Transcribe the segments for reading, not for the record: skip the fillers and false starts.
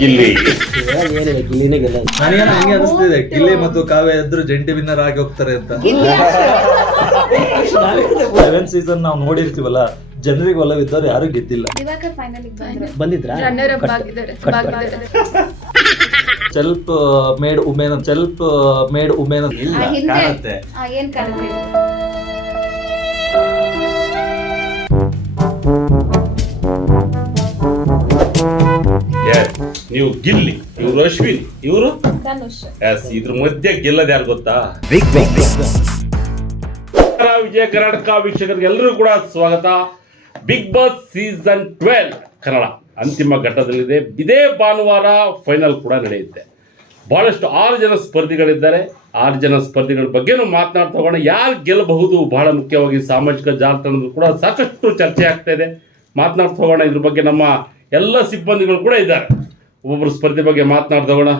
ಗಿಲ್ಲಿ ಏನಿಲ್ಲ, ಗಿಲ್ಲಿನೇ ಗೆಲ್ಲ. ನನಗೇನು ಹಂಗೆ ಅನಿಸ್ತಿದೆ, ಗಿಲ್ಲಿ ಮತ್ತು ಕಾವ್ಯ ಇದ್ರು ಜಂಟಿ ವಿನ್ನರ್ ಆಗಿ ಹೋಗ್ತಾರೆ ಅಂತ. 7 ಸೀಸನ್ ನಾವು ನೋಡಿರ್ತೀವಲ್ಲ, ಜನರಿಗೆ ಒಲವಿದ್ದವ್ರು ಯಾರು ಗೆದ್ದಿಲ್ಲ. ಬಂದಿದ್ರಾ? ಸೆಲ್ಫ್ ಮೇಡ್ ವುಮೆನ್ ಕಾಣುತ್ತೆ. ನೀವು ಗಿಲ್ಲಿ, ಇವರು ಅಶ್ವಿನ್, ಇವರು ಇದ್ರ ಮಧ್ಯೆ ಗೆಲ್ಲದ ಯಾರು ಗೊತ್ತಾ? ವಿಜಯ ಕರ್ನಾಟಕ ವೀಕ್ಷಕರಿಗೆ ಎಲ್ಲರೂ ಕೂಡ ಸ್ವಾಗತ. ಬಿಗ್ ಬಾಸ್ ಸೀಸನ್ 12 ಕನ್ನಡ ಅಂತಿಮ ಘಟ್ಟದಲ್ಲಿದೆ. ಇದೇ ಭಾನುವಾರ ಫೈನಲ್ ಕೂಡ ನಡೆಯುತ್ತೆ. ಬಹಳಷ್ಟು 6 ಜನ ಸ್ಪರ್ಧಿಗಳಿದ್ದಾರೆ. 6 ಜನ ಸ್ಪರ್ಧಿಗಳ ಬಗ್ಗೆನೂ ಮಾತನಾಡ್ತಾ ಹೋಗೋಣ. ಯಾರು ಗೆಲ್ಲಬಹುದು, ಬಹಳ ಮುಖ್ಯವಾಗಿ ಸಾಮಾಜಿಕ ಜಾಲತಾಣದಲ್ಲೂ ಕೂಡ ಸಾಕಷ್ಟು ಚರ್ಚೆ ಆಗ್ತಾ ಇದೆ. ಮಾತನಾಡ್ತಾ ಹೋಗೋಣ. ಇದ್ರ ಬಗ್ಗೆ ನಮ್ಮ ಎಲ್ಲ ಸಿಬ್ಬಂದಿಗಳು ಕೂಡ ಇದ್ದಾರೆ. ಒಬ್ಬೊಬ್ಬರು ಸ್ಪರ್ಧೆ ಬಗ್ಗೆ ಮಾತನಾಡ್ತಾ ಹೋಗೋಣ.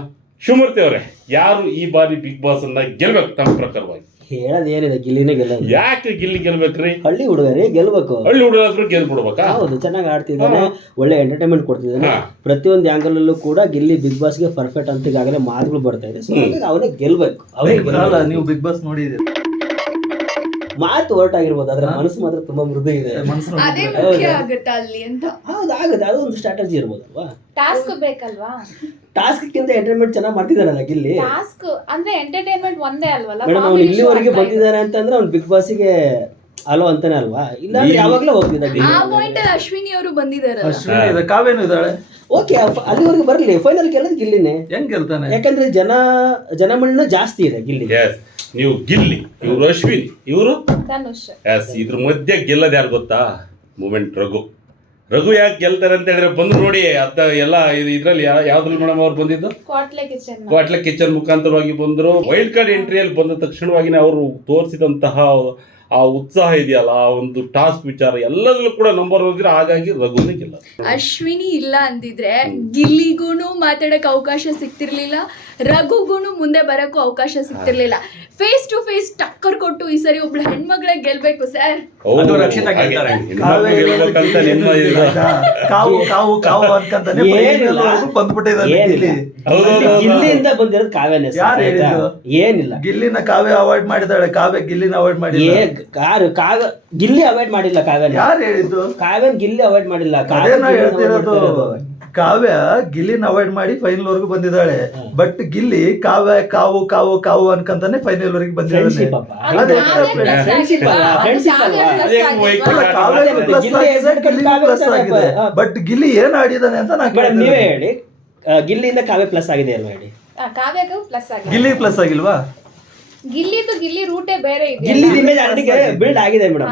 ಶಿವಮೂರ್ತಿ ಅವರೇ, ಯಾರು ಈ ಬಾರಿ ಬಿಗ್ ಬಾಸ್ ಅನ್ನ ಗೆಲ್ಬೇಕು ತಮ್ಮ ಪ್ರಕಾರವಾಗಿ? ಹೇಳೋದೇನಿದೆ, ಗಿಲ್ಲಿನೇ ಗೆಲ್ಲ. ಯಾಕೆ ಗಿಲ್ಲಿ ಗೆಲ್ಬೇಕ್ರಿ? ಹಳ್ಳಿ ಹುಡುಗರೇ ಗೆಲ್ಬೇಕು. ಹಳ್ಳಿ ಹುಡುಗರಾದ್ರೂ ಗೆಲ್ಬಿಡ್ಬೇಕಾ? ಹೌದು, ಚೆನ್ನಾಗಿ ಆಡ್ತಿದ್ದಾನೆ, ಒಳ್ಳೆ ಎಂಟರ್ಟೈನ್ಮೆಂಟ್ ಕೊಡ್ತಿದ್ದಾನೆ. ಪ್ರತಿಯೊಂದು ಆಂಗಲ್ ಅಲ್ಲೂ ಕೂಡ ಗಿಲ್ಲಿ ಬಿಗ್ ಬಾಸ್ ಗೆ ಪರ್ಫೆಕ್ಟ್ ಅಂತ ಈಗಾಗಲೇ ಮಾತುಗಳು ಬರ್ತಾ ಇದೆ. ಅವನೇ ಗೆಲ್ಬೇಕು. ನೀವು ಬಿಗ್ ಬಾಸ್ ನೋಡಿದ್ದೀರಿ, ಮಾತು ಹೊರಟಾಗಿರ್ಬೋದು, ಆದ್ರೆ ಮನಸ್ಸು ಮಾತ್ರ ತುಂಬಾ ಮೃದು ಇದೆ. ಹೌದು, ಆಗುತ್ತೆ. ಅದು ಒಂದು ಸ್ಟ್ರಾಟಜಿ ಇರ್ಬೋದಲ್ವಾ? ಟಾಸ್ಕ್ ಬೇಕಲ್ವಾ? ಟಾಸ್ಕ್ ಗಿಂತ ಎಂಟರ್ಟೈನ್ಮೆಂಟ್ ಚೆನ್ನಾಗಿ ಮಾಡ್ತಿದ್ದಾನಲ್ಲ ಗಿಲ್ಲಿ. ಟಾಸ್ಕ್ ಅಂದ್ರೆ ಎಂಟರ್ಟೈನ್ಮೆಂಟ್ ಒಂದೇ ಅಲ್ವಲ್ಲ. ಮೇಡಮ್, ಅವ್ನು ಇಲ್ಲಿವರೆಗೆ ಬಂದಿದ್ದಾನೆ ಅಂತಂದ್ರೆ ಅವ್ನು ಬಿಗ್ ಬಾಸ್ಗೆ ಅಲೋ ಅಂತಾನೆ ಅಲ್ವಾ? ಇಲ್ಲ ಯಾವಾಗ್ಲೂ ಹೋಗ್ತಿದ್ದ. ಆ ಪಾಯಿಂಟ್ ಅಶ್ವಿನಿ ಅವರು ಬಂದಿದ್ದಾರೆ. ಅಶ್ವಿನಿ ಇದೆ, ಕಾವ್ಯನೂ ಇದ್ದಾಳೆ. ಓಕೆ, ಅಲ್ಲಿವರೆಗೆ ಬರ್ಲಿ. ಫೈನಲ್ ಗೆಲ್ಲೋದು ಗಿಲ್ಲಿನೇ. ಹೆಂಗ್ ಗೆಲ್ತಾನೆ? ಯಾಕಂದ್ರೆ ಜನಮಣ್ಣ ಜಾಸ್ತಿ ಇದೆ ಗಿಲ್ಲಿ. ನೀವು ಗಿಲ್ಲಿ, ಇವರು ಅಶ್ವಿನ್, ಇವರು ಧನುಷ್. ಇದ್ರ ಮಧ್ಯೆ ಗೆಲ್ಲದ ಯಾರು ಗೊತ್ತಾ? ಮೂಮೆಂಟ್ ರಘು ಯಾಕೆ ಗೆಲ್ತಾರೆ ಅಂತ ಹೇಳಿದ್ರೆ ಬಂದು ನೋಡಿ. ಅದ ಎಲ್ಲ ಇದ್ರಲ್ಲಿ ಯಾವ್ದ್ರಲ್ಲಿ ಮೇಡಮ್ ಅವ್ರು ಬಂದಿದ್ದು? ಕ್ವಾಟ್ಲೆ ಕಿಚನ್ ಮುಖಾಂತರವಾಗಿ ಬಂದರು. ವೈಲ್ಡ್ ಕಾರ್ಡ್ ಎಂಟ್ರಿಯಲ್ಲಿ ಬಂದ ತಕ್ಷಣವಾಗಿನೇ ಅವರು ತೋರಿಸಿದಂತಹ ಆ ಉತ್ಸಾಹ ಇದೆಯಲ್ಲ, ಆ ಒಂದು ಟಾಸ್ಕ್ ವಿಚಾರ ಎಲ್ಲದರಲ್ಲೂ ಕೂಡ ನಂಬರ್ ಹೋದ್ರೆ, ಹಾಗಾಗಿ ರಘುನೇ ಗೆಲ್ಲ. ಅಶ್ವಿನಿ ಇಲ್ಲ ಅಂದಿದ್ರೆ ಗಿಲ್ಲಿಗೂನು ಮಾತಾಡಕ್ ಅವಕಾಶ ಸಿಗ್ತಿರ್ಲಿಲ್ಲ, ರಘುಗೂನು ಮುಂದೆ ಬರಕ್ಕೂ ಅವಕಾಶ ಸಿಗ್ತಿರ್ಲಿಲ್ಲ. ಫೇಸ್ ಟು ಫೇಸ್ ಟಕ್ಕರ್ ಕೊಟ್ಟು ಈ ಸರಿ ಒಬ್ಳು ಹೆಣ್ಮಗಳೇ ಗೆಲ್ಬೇಕು ಸರ್. ಗಿಲ್ಲಿಯಿಂದ ಬಂದಿರೋದು ಕಾವ್ಯನೇ. ಏನಿಲ್ಲ, ಗಿಲ್ಲಿನ ಕಾವ್ಯ ಅವಾಯ್ಡ್ ಮಾಡಿದಾಳೆ, ಕಾವ್ಯ ಗಿಲ್ಲಿನ ಅವಾಯ್ಡ್ ಮಾಡಿಲ್ಲ. ಗಿಲ್ಲಿ ಅವಾಯ್ಡ್ ಮಾಡಿಲ್ಲ ಕಾವ್ಯನ. ಯಾರು ಹೇಳಿದ್ದು? ಕಾವ್ಯನ್ ಗಿಲ್ಲಿ ಅವಾಯ್ಡ್ ಮಾಡಿಲ್ಲ. ಕಾವ್ಯ ಗಿಲ್ಲಿನ ಅವಾಯ್ಡ್ ಮಾಡಿ ಫೈನಲ್ ವರೆಗೂ ಬಂದಿದ್ದಾಳೆ. ಬಟ್ ಗಿಲ್ಲಿ ಕಾವ್ಯ ಕಾವು ಕಾವು ಕಾವು ಅನ್ಕಂತಾನೆ ಫೈನಲ್ ವರೆಗೆ ಬಂದಿದ್ದಾಳೆ. ಬಟ್ ಗಿಲ್ಲಿ ಏನ್ ಆಡಿದಾನೆ ಅಂತ ನೀವೇ ಹೇಳಿ. ಗಿಲ್ಲಿಯಿಂದ ಕಾವ್ಯ ಪ್ಲಸ್ ಆಗಿದೆ ಅಲ್ವಾ? ಹೇಳಿ. ಕಾವ್ಯಗೂ ಪ್ಲಸ್ ಆಗಿದೆ. ಗಿಲ್ಲಿ ಪ್ಲಸ್ ಆಗಿಲ್ವಾ? ಗಿಲ್ಲಿ ರೂಟೇ ಬೇರೆ ಇದೆ. ಗಿಲ್ಲಿ ಇಮೇಜ್ ಆಲ್ರೆಡಿ ಬಿಲ್ಡ್ ಆಗಿದೆ ಮೇಡಮ್.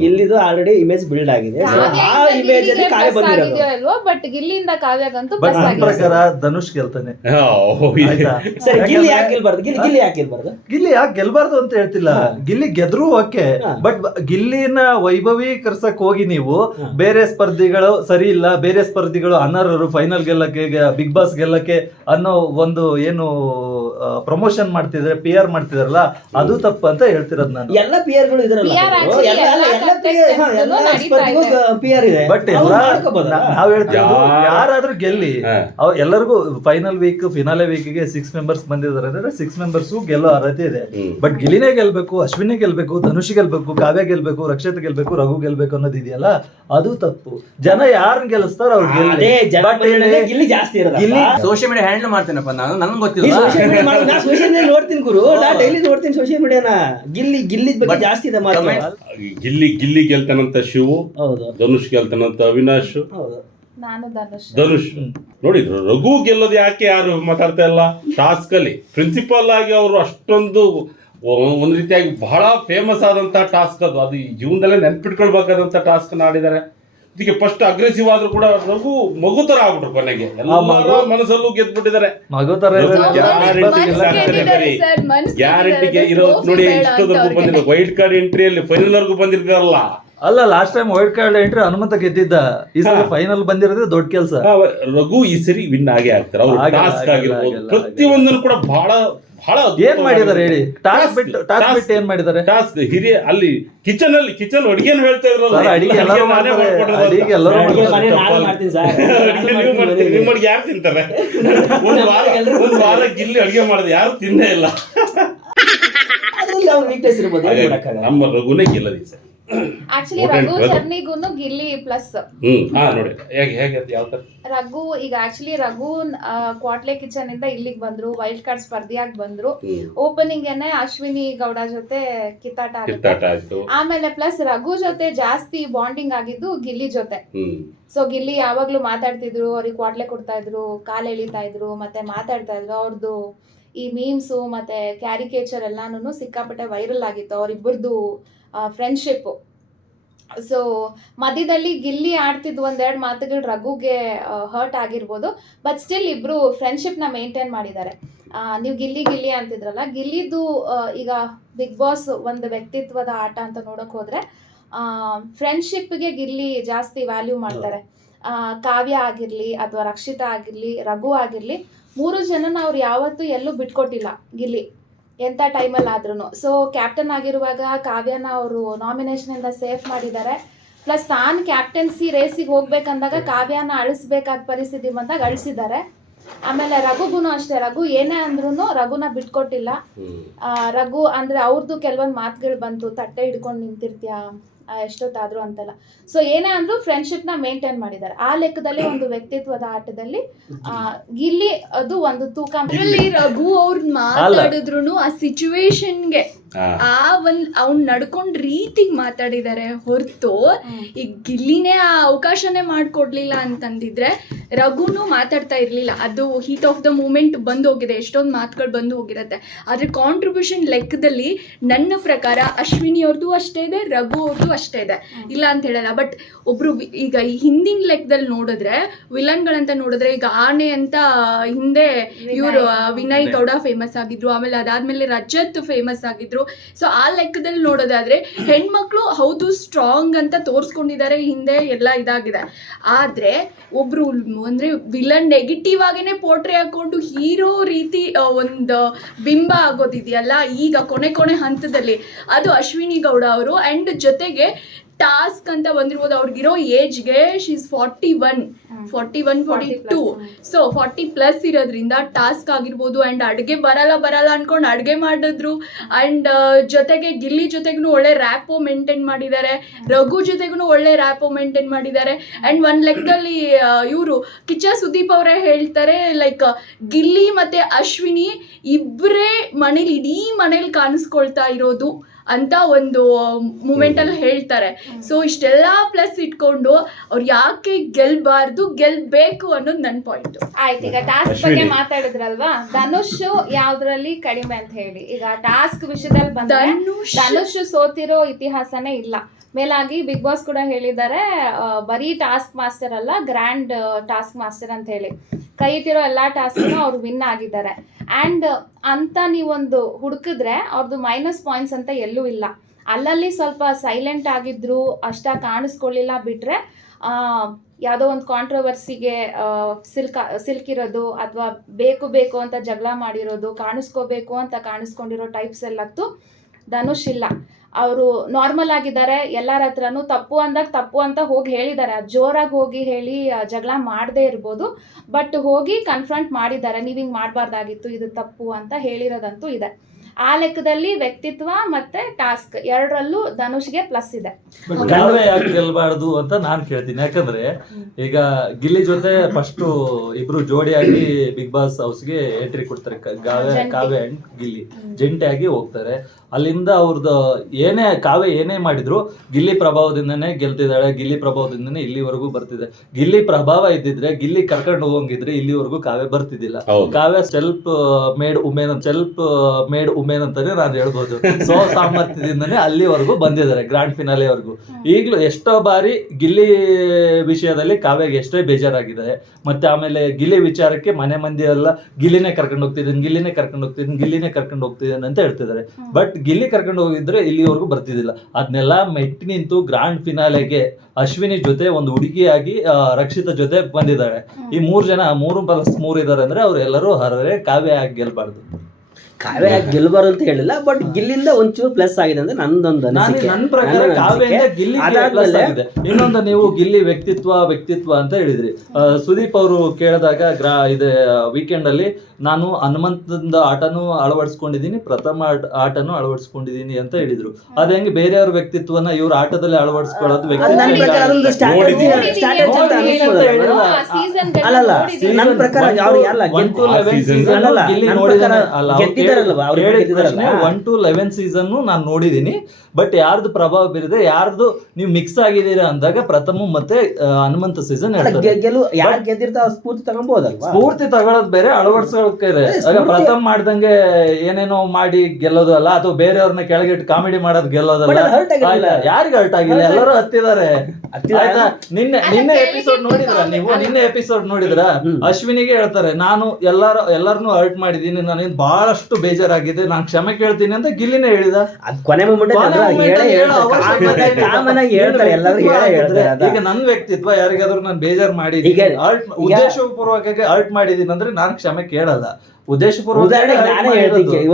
ಗಿಲ್ಲಿದು ಆಲ್ರೆಡಿ ಇಮೇಜ್ ಬಿಲ್ಡ್ ಆಗಿದೆ. ಆ ಇಮೇಜ್ ಅಲ್ಲಿ ಕಾವ್ಯ ಬಂದಿರೋದು. ಬಟ್ ಗಿಲ್ಲಿಯಿಂದ ಕಾವ್ಯಗಂತೂ ಬಟ್ ನನ್ನ ಪ್ರಕಾರ ಧನುಷ್ ಗೆಲ್ತಾನೆ. ಸರಿ, ಗಿಲ್ಲಿ ಯಾಕೆ ಗೆಲ್ಬಾರ್ದು? ಗಿಲ್ಲಿ ಯಾಕೆ ಗೆಲ್ಬಾರ್ದು? ಗಿಲ್ಲಿ ಯಾಕೆ ಗೆಲ್ಬಾರ್ದು ಅಂತ ಹೇಳ್ತಿಲ್ಲ. ಗಿಲ್ಲಿ ಗೆದ್ರು ಓಕೆ, ಬಟ್ ಗಿಲ್ಲಿನ ವೈಭವೀಕರಿಸಕ್ ಹೋಗಿ ನೀವು ಬೇರೆ ಸ್ಪರ್ಧಿಗಳು ಸರಿ ಇಲ್ಲ, ಬೇರೆ ಸ್ಪರ್ಧಿಗಳು ಅನರ್ಹರು, ಫೈನಲ್ ಗೆಲ್ಲಕ್ಕೆ, ಬಿಗ್ ಬಾಸ್ ಗೆಲ್ಲಕ್ಕೆ ಅನ್ನೋ ಒಂದು ಏನು ಪ್ರಮೋಷನ್ ಮಾಡ್ತಿದ್ರೆ, PR ಮಾಡ್ತಿದಾರಲ್ಲ, ಅದು ತಪ್ಪು ಅಂತ ಹೇಳ್ತಿರೋದು ನಾನು. ಎಲ್ಲ PR ಗಳು ಇದಾರಲ್ಲ, PR ಇದೆ. ಬಟ್ ನಾವ್ ಹೇಳ್ತಿರೋದು ಯಾರಾದ್ರೂ ಗೆಲ್ಲಿ, ಎಲ್ಲರಿಗೂ ಫೈನಲ್ ವೀಕ್ ಫಿನಾಲೆ ವೀಕ್ಗೆ 6 ಮೆಂಬರ್ಸ್ ಬಂದಿದ್ದಾರೆ ಅಂದ್ರೆ 6 ಮೆಂಬರ್ಸ್ ಗೆಲ್ಲೋ ಅರ್ಹತೆ ಇದೆ. ಬಟ್ ಗಿಲ್ಲಿನೇ ಗೆಲ್ಬೇಕು, ಅಶ್ವಿನಿ ಗೆಲ್ಬೇಕು, ಧನುಷ್ ಗೆಲ್ಬೇಕು, ಕಾವ್ಯ ಗೆಲ್ಬೇಕು, ರಕ್ಷಿತ್ ಗೆಲ್ಬೇಕು, ರಘು ಗೆಲ್ಬೇಕು ಅನ್ನೋದು ಇದೆಯಲ್ಲ, ಅದು ತಪ್ಪು. ಜನ ಯಾರನ್ನ ಗೆಲ್ಲಿಸ್ತಾರ ಅವ್ರು ಗೆಲ್ಲಿ. ಗಿಲ್ಲಿ ಜಾಸ್ತಿ ಇರೋದು. ಸೋಷಿಯಲ್ ಮೀಡಿಯಾ ಹ್ಯಾಂಡಲ್ ಮಾಡ್ತೇನಪ್ಪ ನಾನು, ನನ್ಗೆ ಗೊತ್ತಿಲ್ಲ. ಸೋಷಿಯಲ್ ಮೀಡಿಯಾ ನೋಡ್ತೀನಿ ಗುರು, ಡೈಲಿ ನೋಡ್ತೀನಿ ಸೋಷಿಯಲ್ ಮೀಡಿಯಾನ. ಗಿಲ್ಲಿ ಬಗ್ಗೆ ಜಾಸ್ತಿ ಇದೆ ಮಾತು. ಗಿಲ್ಲಿ ಗೆಲ್ತಾನಂತ ಶಿವು, ಧನುಷ್ ಗೆಲ್ತಾನಂತ ಅವಿನಾಶ್, ಧನುಷ್. ನೋಡಿ, ರಘು ಗೆಲ್ಲೋದು ಯಾಕೆ ಯಾರು ಮಾತಾಡ್ತಾ ಇಲ್ಲ? ಟಾಸ್ಕ್ ಅಲ್ಲಿ ಪ್ರಿನ್ಸಿಪಲ್ ಆಗಿ ಅವರು ಅಷ್ಟೊಂದು ಒಂದ್ ರೀತಿಯಾಗಿ ಬಹಳ ಫೇಮಸ್ ಆದಂತಹ ಟಾಸ್ಕ್ ಅದು ಜೀವನದಲ್ಲೇ ನೆನ್ಪಿಟ್ಕೊಳ್ಬೇಕಾದಂತ ಟಾಸ್ಕ್ ಆಡಿದ್ದಾರೆ. ಇದಕ್ಕೆ ಫಸ್ಟ್ ಅಗ್ರೆಸಿವ್ ಆದ್ರೂ ಕೂಡ ರಘು ಮಗು ತರ ಆಗ್ಬಿಟ್ರು. ಕೊನೆಗೆ ಎಲ್ಲರ ಮನಸ್ಸಲ್ಲೂ ಗೆದ್ಬಿಟ್ಟಿದ್ದಾರೆ. ಗ್ಯಾರಂಟಿಗೆ ಇರೋದು ನೋಡಿ. ಇಷ್ಟೊಂದು ಬಂದಿಲ್ಲ, ವೈಲ್ಡ್ ಕಾರ್ಡ್ ಎಂಟ್ರಿಯಲ್ಲಿ ಫೈನಲ್ ವರ್ಗೂ ಬಂದಿರ್ತಾರಲ್ಲ. ಅಲ್ಲ, last time wild card entry Hanumantha ಗೆದ್ದಿದ್ದ, ಈ ಸಲ ಫೈನಲ್ ಬಂದಿರೋದೇ ದೊಡ್ಡ ಕೆಲಸ. ರಘು ಈ ಸರಿ ವಿನ್ ಆಗೇ ಆಗ್ತಾರೆ. ಅವ್ರ ಟಾಸ್ಕ್ ಆಗಿರ್ಬೋದು, ಪ್ರತಿಯೊಂದನ್ನು ಕೂಡ ಬಹಳ ಬಹಳ ಏನ್ ಮಾಡಿದಾರೆ ಹೇಳಿ? ಟಾಸ್ಕ್ ಬಿಟ್ಟು ಏನ್ ಮಾಡಿದಾರೆ? ಟಾಸ್ಕ್ ಹಿರಿಯ ಅಲ್ಲಿ ಕಿಚನ್ ಅಡಿಗೆನು ಹೇಳ್ತಾ ಇದ್ರಲ್ಲ, ಸರ್, ಅಡಿಗೆ ಎಲ್ಲರೂ ನಾನೇ ಮಾಡ್ತಾರೆ. ಮಾಡ್ಕೊಡೋದು ಅಂತ. ಅಡಿಗೆ ಎಲ್ಲರೂ ಅಡಿಗೆ ಮಾಡ್ತಾರೆ. ಮನೆ ನಾನು ಮಾಡ್ತೀನಿ ಸರ್. ಅಡಿಗೆ ನೀವು ಮಾಡ್ತೀರಿ, ನಿಮ್ಮ ಅಡಿಗೆ ಯಾರು ತಿಂತಾರೆ? ಒಂದು ವಾರ ಗಿಲ್ಲಿ ಅಡಿಗೆ ಮಾಡೋದು ಯಾರು ತಿಂದೇ ಇಲ್ಲ. ಅದ್ರಲ್ಲಿ ಅವ್ರ ವೀಕ್ನೆಸ್ ಇರ್ಬೋದು, ಏನ್ ಮಾಡಕ್ಕಾಗಲ್ಲ. ನಮ್ಮ ರಘುನೇ ಗೆಲ್ಲದಿ sir. Actually Vote and Raghu Raghu. ಶರ್ನಿಗೂನು ಗಿಲ್ಲಿ ಪ್ಲಸ್. ನೋಡಿ ಹೇಗೆ ಯಾವ ತರ ರಘು ಈಗ ಆಕ್ಚುಲಿ ರಘು ಕ್ವಾಟ್ಲೆ ಕಿಚನ್ ಇಂದ ಇಲ್ಲಿಗೆ ಬಂದ್ರು, ವೈಲ್ಡ್ ಕಾರ್ಡ್ ಸ್ಪರ್ಧಿಯಾಗಿ ಬಂದ್ರು. ಓಪನಿಂಗ್ ಏನೇ ಅಶ್ವಿನಿ ಗೌಡ ಜೊತೆ ಕಿತ್ತಾಟ ಕಿತ್ತಾಟ ಆಗುತ್ತೆ. ಆಯ್ತು. ಆಮೇಲೆ ಪ್ಲಸ್ ರಘು ಜೊತೆ ಜಾಸ್ತಿ ಬಾಂಡಿಂಗ್ ಆಗಿದ್ದು ಗಿಲ್ಲಿ ಜೊತೆ. ಸೊ ಗಿಲ್ಲಿ ಯಾವಾಗ್ಲೂ ಮಾತಾಡ್ತಿದ್ರು, ಅವ್ರಿಗೆ ಕ್ವಾಟ್ಲೆ ಕೊಡ್ತಾ ಇದ್ರು, ಕಾಲ್ ಎಳಿತಾ ಇದ್ರು, ಮತ್ತೆ ಮಾತಾಡ್ತಾ ಇದ್ರು. ಅವ್ರದ್ದು ಈ ಮೀಮ್ಸು ಮತ್ತೆ ಕ್ಯಾರಿಕೇಚರ್ ಎಲ್ಲಾನು ಸಿಕ್ಕಾಪಟ್ಟೆ ವೈರಲ್ ಆಗಿತ್ತು ಅವ್ರಿಬ್ಬರದು ಫ್ರೆಂಡ್ಶಿಪ್. ಸೊ ಮಧ್ಯದಲ್ಲಿ ಗಿಲ್ಲಿ ಆಡ್ತಿದ್ದು ಒಂದೆರಡು ಮಾತುಗಳು ರಘುಗೆ ಹರ್ಟ್ ಆಗಿರ್ಬೋದು, ಬಟ್ ಸ್ಟಿಲ್ ಇಬ್ರು ಫ್ರೆಂಡ್ಶಿಪ್ನ ಮೇಂಟೈನ್ ಮಾಡಿದ್ದಾರೆ. ನೀವು ಗಿಲ್ಲಿ ಅಂತಿದ್ರಲ್ಲ, ಗಿಲ್ಲಿದು ಈಗ ಬಿಗ್ ಬಾಸ್ ಒಂದು ವ್ಯಕ್ತಿತ್ವದ ಆಟ ಅಂತ ನೋಡಕ್ ಹೋದ್ರೆ ಫ್ರೆಂಡ್ಶಿಪ್ಗೆ ಗಿಲ್ಲಿ ಜಾಸ್ತಿ ವ್ಯಾಲ್ಯೂ ಮಾಡ್ತಾರೆ. ಕಾವ್ಯ ಆಗಿರ್ಲಿ ಅಥವಾ ರಕ್ಷಿತಾ ಆಗಿರ್ಲಿ ರಘು ಆಗಿರ್ಲಿ, 3 ಜನನ ಅವ್ರು ಯಾವತ್ತೂ ಎಲ್ಲೂ ಬಿಟ್ಕೊಟ್ಟಿಲ್ಲ ಗಿಲ್ಲಿ, ಎಂಥ ಟೈಮಲ್ಲಿ ಆದ್ರೂ. ಸೊ ಕ್ಯಾಪ್ಟನ್ ಆಗಿರುವಾಗ ಕಾವ್ಯನ ಅವರು ನಾಮಿನೇಷನಿಂದ ಸೇಫ್ ಮಾಡಿದ್ದಾರೆ. ಪ್ಲಸ್ ತಾನು ಕ್ಯಾಪ್ಟನ್ಸಿ ರೇಸಿಗೆ ಹೋಗ್ಬೇಕಂದಾಗ ಕಾವ್ಯನ ಅಳಿಸ್ಬೇಕಾದ ಪರಿಸ್ಥಿತಿ ಬಂದಾಗ ಅಳಿಸಿದ್ದಾರೆ. ಆಮೇಲೆ ರಘುಗುನು ಅಷ್ಟೇ, ರಘು ಏನೇ ಅಂದ್ರೂ ರಘುನ ಬಿಟ್ಕೊಟ್ಟಿಲ್ಲ. ರಘು ಅಂದರೆ ಅವ್ರದ್ದು ಕೆಲವೊಂದು ಮಾತುಗಳು ಬಂತು, ತಟ್ಟೆ ಹಿಡ್ಕೊಂಡು ನಿಂತಿರ್ತೀಯ ಎಷ್ಟೊತ್ತಾದರೂ ಅಂತೆಲ್ಲ. ಸೊ ಏನೇ ಅಂದ್ರೂ ಫ್ರೆಂಡ್ಶಿಪ್ನ ಮೇಂಟೈನ್ ಮಾಡಿದ್ದಾರೆ. ಆ ಲೆಕ್ಕದಲ್ಲಿ ಒಂದು ವ್ಯಕ್ತಿತ್ವದ ಆಟದಲ್ಲಿ ಗಿಲ್ಲಿ ಅದು ಒಂದು ತೂಕ. ಅದರಲ್ಲಿ ರಘು ಅವ್ರು ಮಾತಾಡಿದ್ರು ಆ ಸಿಚುವೇಶನ್ಗೆ ಅವ್ನ್ ನಡ್ಕೊಂಡ್ ರೀತಿಗೆ ಮಾತಾಡಿದ್ದಾರೆ ಹೊರತು ಈಗ ಗಿಲ್ಲಿನೇ ಆ ಅವಕಾಶನೇ ಮಾಡ್ಕೊಡ್ಲಿಲ್ಲ ಅಂತಂದಿದ್ರೆ ರಘುನು ಮಾತಾಡ್ತಾ ಇರ್ಲಿಲ್ಲ. ಅದು ಹೀಟ್ ಆಫ್ ದ ಮೂಮೆಂಟ್ ಬಂದು ಹೋಗಿದೆ, ಎಷ್ಟೊಂದು ಮಾತುಗಳು ಬಂದು ಹೋಗಿರತ್ತೆ. ಆದ್ರೆ ಕಾಂಟ್ರಿಬ್ಯೂಷನ್ ಲೆಕ್ಕದಲ್ಲಿ ನನ್ನ ಪ್ರಕಾರ ಅಶ್ವಿನಿ ಅವ್ರದ್ದು ಅಷ್ಟೇ ಇದೆ, ರಘು ಅವ್ರದ್ದು ಅಷ್ಟೇ ಇದೆ, ಇಲ್ಲ ಅಂತ ಹೇಳಲ್ಲ. ಬಟ್ ಒಬ್ರು ಈಗ ಈ ಹಿಂದಿನ ಲೆಕ್ಕದಲ್ಲಿ ನೋಡಿದ್ರೆ ವಿಲನ್ಗಳಂತ ನೋಡಿದ್ರೆ ಈಗ ಆನೆ ಅಂತ ಹಿಂದೆ ಇವರು ವಿನಯ್ ಗೌಡ ಫೇಮಸ್ ಆಗಿದ್ರು, ಆಮೇಲೆ ಅದಾದ್ಮೇಲೆ ರಜತ್ ಫೇಮಸ್ ಆಗಿದ್ರು. ಸೊ ಆ ಲೆಕ್ಕದಲ್ಲಿ ನೋಡೋದಾದ್ರೆ ಹೆಣ್ಮಕ್ಳು ಹೌದು ಸ್ಟ್ರಾಂಗ್ ಅಂತ ತೋರಿಸ್ಕೊಂಡಿದ್ದಾರೆ, ಹಿಂದೆ ಎಲ್ಲ ಇದಾಗಿದೆ. ಆದ್ರೆ ಒಬ್ರು ಅಂದ್ರೆ ವಿಲನ್ ನೆಗೆಟಿವ್ ಆಗೇನೆ ಪೋಟ್ರೆ ಹಾಕೊಂಡು ಹೀರೋ ರೀತಿ ಒಂದು ಬಿಂಬ ಆಗೋದಿದೆಯಲ್ಲ ಈಗ ಕೊನೆ ಹಂತದಲ್ಲಿ, ಅದು ಅಶ್ವಿನಿ ಗೌಡ ಅವರು. ಅಂಡ್ ಜೊತೆಗೆ ಟಾಸ್ಕ್ ಅಂತ ಬಂದಿರ್ಬೋದು, ಅವ್ರಿಗಿರೋ ಏಜ್ಗೆ ಶೀಸ್ 41, 42, ಸೊ 40+ ಇರೋದ್ರಿಂದ ಟಾಸ್ಕ್ ಆಗಿರ್ಬೋದು. ಆ್ಯಂಡ್ ಅಡುಗೆ ಬರಲ್ಲ ಅನ್ಕೊಂಡು ಅಡುಗೆ ಮಾಡಿದ್ರು. ಆ್ಯಂಡ್ ಜೊತೆಗೆ ಗಿಲ್ಲಿ ಜೊತೆಗೂ ಒಳ್ಳೆ ರ್ಯಾಪೋ ಮೇಂಟೈನ್ ಮಾಡಿದ್ದಾರೆ, ರಘು ಜೊತೆಗೂ ಒಳ್ಳೆ ರ್ಯಾಪೋ ಮೇಂಟೈನ್ ಮಾಡಿದ್ದಾರೆ. ಆ್ಯಂಡ್ ಒಂದು ಲೆಕ್ಕದಲ್ಲಿ ಇವರು ಕಿಚ್ಚ ಸುದೀಪ್ ಅವರೇ ಹೇಳ್ತಾರೆ, ಲೈಕ್ ಗಿಲ್ಲಿ ಮತ್ತು ಅಶ್ವಿನಿ ಇಬ್ಬರೇ ಮನೇಲಿ ಇಡೀ ಮನೇಲಿ ಕಾಣಿಸ್ಕೊಳ್ತಾ ಇರೋದು ಅಂತ ಒಂದು ಮೂಮೆಂಟಲ್ಲಿ ಹೇಳ್ತಾರೆ. ಸೊ ಇಷ್ಟೆಲ್ಲ ಪ್ಲಸ್ ಇಟ್ಕೊಂಡು ಅವ್ರು ಯಾಕೆ ಗೆಲ್ಬೇಕು ಅನ್ನೋದು ನನ್ನ ಪಾಯಿಂಟ್. ಆಯ್ತು, ಈಗ ಟಾಸ್ಕ್ ಬಗ್ಗೆ ಮಾತಾಡಿದ್ರಲ್ವಾ, ಧನುಷ್ ಯಾವ್ದ್ರಲ್ಲಿ ಕಡಿಮೆ ಅಂತ ಹೇಳಿ. ಈಗ ಟಾಸ್ಕ್ ವಿಷಯದಲ್ಲಿ ಬಂದ್ರೆ ಧನುಷ್ ಸೋತಿರೋ ಇತಿಹಾಸನೇ ಇಲ್ಲ. ಮೇಲಾಗಿ ಬಿಗ್ ಬಾಸ್ ಕೂಡ ಹೇಳಿದ್ದಾರೆ, ಬರೀ ಟಾಸ್ಕ್ ಮಾಸ್ಟರ್ ಅಲ್ಲ, ಗ್ರ್ಯಾಂಡ್ ಟಾಸ್ಕ್ ಮಾಸ್ಟರ್ ಅಂತ ಹೇಳಿ. ಕೈ ಇಟ್ಟಿರೋ ಎಲ್ಲ ಟಾಸ್ಕ್ನು ಅವ್ರು ವಿನ್ ಆಗಿದ್ದಾರೆ. ಆ್ಯಂಡ್ ಅಂತ ನೀವೊಂದು ಹುಡುಕಿದ್ರೆ ಅವ್ರದ್ದು ಮೈನಸ್ ಪಾಯಿಂಟ್ಸ್ ಅಂತ ಎಲ್ಲೂ ಇಲ್ಲ. ಅಲ್ಲಲ್ಲಿ ಸ್ವಲ್ಪ ಸೈಲೆಂಟ್ ಆಗಿದ್ರು, ಅಷ್ಟಾಗಿ ಕಾಣಿಸ್ಕೊಳ್ಳಿಲ್ಲ. ಬಿಟ್ಟರೆ ಯಾವುದೋ ಒಂದು ಕಾಂಟ್ರವರ್ಸಿಗೆ ಸಿಲ್ಕಿರೋದು ಅಥವಾ ಬೇಕು ಅಂತ ಜಗಳ ಮಾಡಿರೋದು, ಕಾಣಿಸ್ಕೋಬೇಕು ಅಂತ ಕಾಣಿಸ್ಕೊಂಡಿರೋ ಟೈಪ್ಸ್ ಎಲ್ಲತ್ತು ಧನುಷ್ ಇಲ್ಲ. ಅವರು ನಾರ್ಮಲ್ ಆಗಿದ್ದಾರೆ, ಎಲ್ಲರ ಹತ್ರನೂ ತಪ್ಪು ಅಂದಾಗ ತಪ್ಪು ಅಂತ ಹೋಗಿ ಹೇಳಿದ್ದಾರೆ. ಜೋರಾಗಿ ಹೋಗಿ ಹೇಳಿ ಜಗಳ ಮಾಡದೇ ಇರ್ಬೋದು, ಬಟ್ ಹೋಗಿ ಕನ್ಫ್ರಂಟ್ ಮಾಡಿದ್ದಾರೆ, ನೀವು ಹಿಂಗೆ ಮಾಡಬಾರ್ದಾಗಿತ್ತು, ಇದು ತಪ್ಪು ಅಂತ ಹೇಳಿರೋದಂತೂ ಇದೆ. ಆ ಲೆಕ್ಕದಲ್ಲಿ ವ್ಯಕ್ತಿತ್ವ ಮತ್ತೆ ಟಾಸ್ಕ್ ಎರಡರಲ್ಲೂ ಧನುಷ್ಗೆ ಪ್ಲಸ್ ಇದೆ. ಕಾವ್ಯ ಯಾಕೆ ಗೆಲ್ಬಾರ್ದು ಅಂತ ನಾನ್ ಕೇಳ್ತೀನಿ. ಯಾಕಂದ್ರೆ ಈಗ ಗಿಲ್ಲಿ ಜೊತೆ ಫಸ್ಟ್ ಇಬ್ರು ಜೋಡಿಯಾಗಿ ಬಿಗ್ ಬಾಸ್ ಹೌಸ್ಗೆ ಎಂಟ್ರಿ ಕೊಡ್ತಾರೆ. ಕಾವ್ಯ ಅಂಡ್ ಗಿಲ್ಲಿ ಜಂಟಿಯಾಗಿ ಹೋಗ್ತಾರೆ. ಅಲ್ಲಿಂದ ಅವ್ರದ್ದು ಕಾವ್ಯ ಏನೇ ಮಾಡಿದ್ರು ಗಿಲ್ಲಿ ಪ್ರಭಾವದಿಂದನೇ ಗೆಲ್ತಿದ್ದಾಳೆ, ಗಿಲ್ಲಿ ಪ್ರಭಾವದಿಂದನೇ ಇಲ್ಲಿವರೆಗೂ ಬರ್ತಿದೆ. ಗಿಲ್ಲಿ ಪ್ರಭಾವ ಇದ್ದಿದ್ರೆ, ಗಿಲ್ಲಿ ಕರ್ಕೊಂಡು ಹೋಗಿದ್ರೆ ಇಲ್ಲಿವರೆಗೂ ಕಾವ್ಯ ಬರ್ತಿದ್ದಿಲ್ಲ. ಕಾವ್ಯ ಸೆಲ್ಫ್ ಮೇಡ್ ಉಮೇನ್ ಅಂತಾನೆ ನಾನು ಹೇಳ್ಬೋದು. ಸೊ ಸಾಮರ್ಥ್ಯದಿಂದನೇ ಅಲ್ಲಿವರೆಗೂ ಬಂದಿದ್ದಾರೆ, ಗ್ರಾಂಡ್ ಫಿನಾಲೆವರೆಗೂ. ಈಗಲೂ ಎಷ್ಟೋ ಬಾರಿ ಗಿಲ್ಲಿ ವಿಷಯದಲ್ಲಿ ಕಾವ್ಯಗೆ ಎಷ್ಟೇ ಬೇಜಾರಾಗಿದೆ. ಮತ್ತೆ ಆಮೇಲೆ ಗಿಲ್ಲಿ ವಿಚಾರಕ್ಕೆ ಮನೆ ಮಂದಿ ಎಲ್ಲ ಗಿಲ್ಲಿನೇ ಕರ್ಕೊಂಡು ಹೋಗ್ತಿದ್ದೀನಿ ಅಂತ ಹೇಳ್ತಿದ್ದಾರೆ. ಬಟ್ ಗಿಲ್ಲಿ ಕರ್ಕೊಂಡು ಹೋಗಿದ್ರೆ ಇಲ್ಲಿವರೆಗೂ ಬರ್ತಿದ್ದಿಲ್ಲ. ಅದನ್ನೆಲ್ಲ ಮೆಟ್ಟಿ ನಿಂತು ಗ್ರಾಂಡ್ ಫಿನಾಲೆಗೆ ಅಶ್ವಿನಿ ಜೊತೆ ಒಂದು ಹುಡುಗಿಯಾಗಿ ರಕ್ಷಿತಾ ಜೊತೆ ಬಂದಿದ್ದಾರೆ. ಈ 3 ಜನ 3+3 ಇದಾರೆ ಅಂದ್ರೆ ಅವ್ರೆಲ್ಲರೂ ಹರರೆ. ಕಾವ್ಯ ಆಗಿ ಗೆಲ್ಬಾರ್ದು. ಕಾವ್ಯ ಗೆಲ್ಬಾರು ಅಂತ ಹೇಳಿಲ್ಲ, ಬಟ್ ಗಿಲ್ಲಿಂದ ಒಂಚೂರು ಪ್ಲಸ್ ಆಗಿದೆ ಅಂದ್ರೆ ನಂದೊಂದು ಅನಿಸಿಕೆ. ನನ್ನ ಪ್ರಕಾರ ಕಾವ್ಯದಿಂದ ಗಿಲ್ಲಿಗೆ plus ಆಗಿದೆ. ಇನ್ನೊಂದು ನೀವು ಗಿಲ್ಲಿ ವ್ಯಕ್ತಿತ್ವ ಅಂತ ಹೇಳಿದ್ರಿ. ಸುದೀಪ್ ಅವರು ಕೇಳಿದಾಗ ಇದು ವೀಕೆಂಡ್ ಅಲ್ಲಿ ನಾನು ಹನುಮಂತದ ಆಟನೂ ಅಳವಡಿಸ್ಕೊಂಡಿದ್ದೀನಿ, ಪ್ರಥಮ ಆಟನೂ ಅಳವಡಿಸ್ಕೊಂಡಿದ್ದೀನಿ ಅಂತ ಹೇಳಿದ್ರು. ಅದ ಹೆಂಗೆ ಬೇರೆಯವ್ರ ವ್ಯಕ್ತಿತ್ವನ ಇವ್ರ ಆಟದಲ್ಲಿ ಅಳವಡಿಸ್ಕೊಳ್ಳೋದು ನನ್ನ ಪ್ರಕಾರ ಅದೊಂದು strategy ಅಂತ ಅನಿಸ್ಬೋದಲ್ಲ ಮೇಡಮ್? ಅಲ್ಲಲ್ಲ, ನನ್ನ ಪ್ರಕಾರ ಅವ್ರು ಯಾರಲ್ಲ ಗೆದ್ದಿದ್ದಾರಲ್ವಾ, ಅವ್ರು ಗೆದ್ದಿದ್ದಾರಲ್ಲ 1 to 11 ಸೀಸನ್ ನಾನು ನೋಡಿದೀನಿ. ಬಟ್ ಯಾರ್ದು ಪ್ರಭಾವ ಬೀರಿದೆ, ಯಾರ್ದು ನೀವು ಮಿಕ್ಸ್ ಆಗಿದ್ದೀರಾ ಅಂದಾಗ ಪ್ರಥಮ ಮತ್ತೆ ಹನುಮಂತ ಸೀಸನ್ ಗೆಲುವು ಯಾರು ಗೆದ್ದಿರ್ತಾವ ಸ್ಫೂರ್ತಿ ತಗೊಂಬೋದಲ್ವಾ? ಸ್ಫೂರ್ತಿ ತಗೊಳ್ಳೋದು ಬೇರೆ, ಅಳವಡಿಸ್ಕೊಳ್ಳೋಕೆ ಪ್ರಥಮ ಮಾಡ್ದಂಗೆ ಏನೇನೋ ಮಾಡಿ ಗೆಲ್ಲೋದು ಅಲ್ಲ, ಅಥವಾ ಬೇರೆಯವ್ರನ್ನ ಕೆಳಗಿಟ್ಟು ಕಾಮಿಡಿ ಮಾಡೋದು ಗೆಲ್ಲೋದಲ್ಲ. ಯಾರಿಗ ಹರ್ಟ್ ಆಗಿಲ್ಲ, ಎಲ್ಲರೂ ಹತ್ತಿದ್ದಾರೆ. ಆಯ್ತಾ? ನಿನ್ನೆ ಎಪಿಸೋಡ್ ನೋಡಿದ್ರ ನೀವು? ನಿನ್ನೆ ಎಪಿಸೋಡ್ ನೋಡಿದ್ರ? ಅಶ್ವಿನಿಗೆ ಹೇಳ್ತಾರೆ, ನಾನು ಎಲ್ಲಾರನು ಹರ್ಟ್ ಮಾಡಿದೀನಿ, ನನಗೆ ಬಹಳಷ್ಟು ಬೇಜಾರಾಗಿದೆ, ನಾನು ಕ್ಷಮೆ ಕೇಳ್ತೀನಿ ಅಂತ ಗಿಲ್ಲಿನೇ ಹೇಳಿದ. ಅದ್ ಕೊನೆ ಮೂಮೆಂಟ್ ಕಾಮನ್ ಆಗಿ ಹೇಳ್ತಾರೆ, ಎಲ್ಲರೂ ಹೇಳ್ತಾರೆ. ಈಗ ನನ್ನ ವ್ಯಕ್ತಿತ್ವ ಯಾರಿಗಾದ್ರೂ ನಾನು ಬೇಜಾರ್ ಮಾಡಿದೀನಿ, ಉದ್ದೇಶಪೂರ್ವಕವಾಗಿ ಹರ್ಟ್ ಮಾಡಿದೀನಿ ಅಂದ್ರೆ ನಾನು ಕ್ಷಮೆ ಕೇಳಲ್ಲ. ಉದಾಹರಣೆಗೆ ನಾನೇ ಹೇಳ್ತೀನಿ,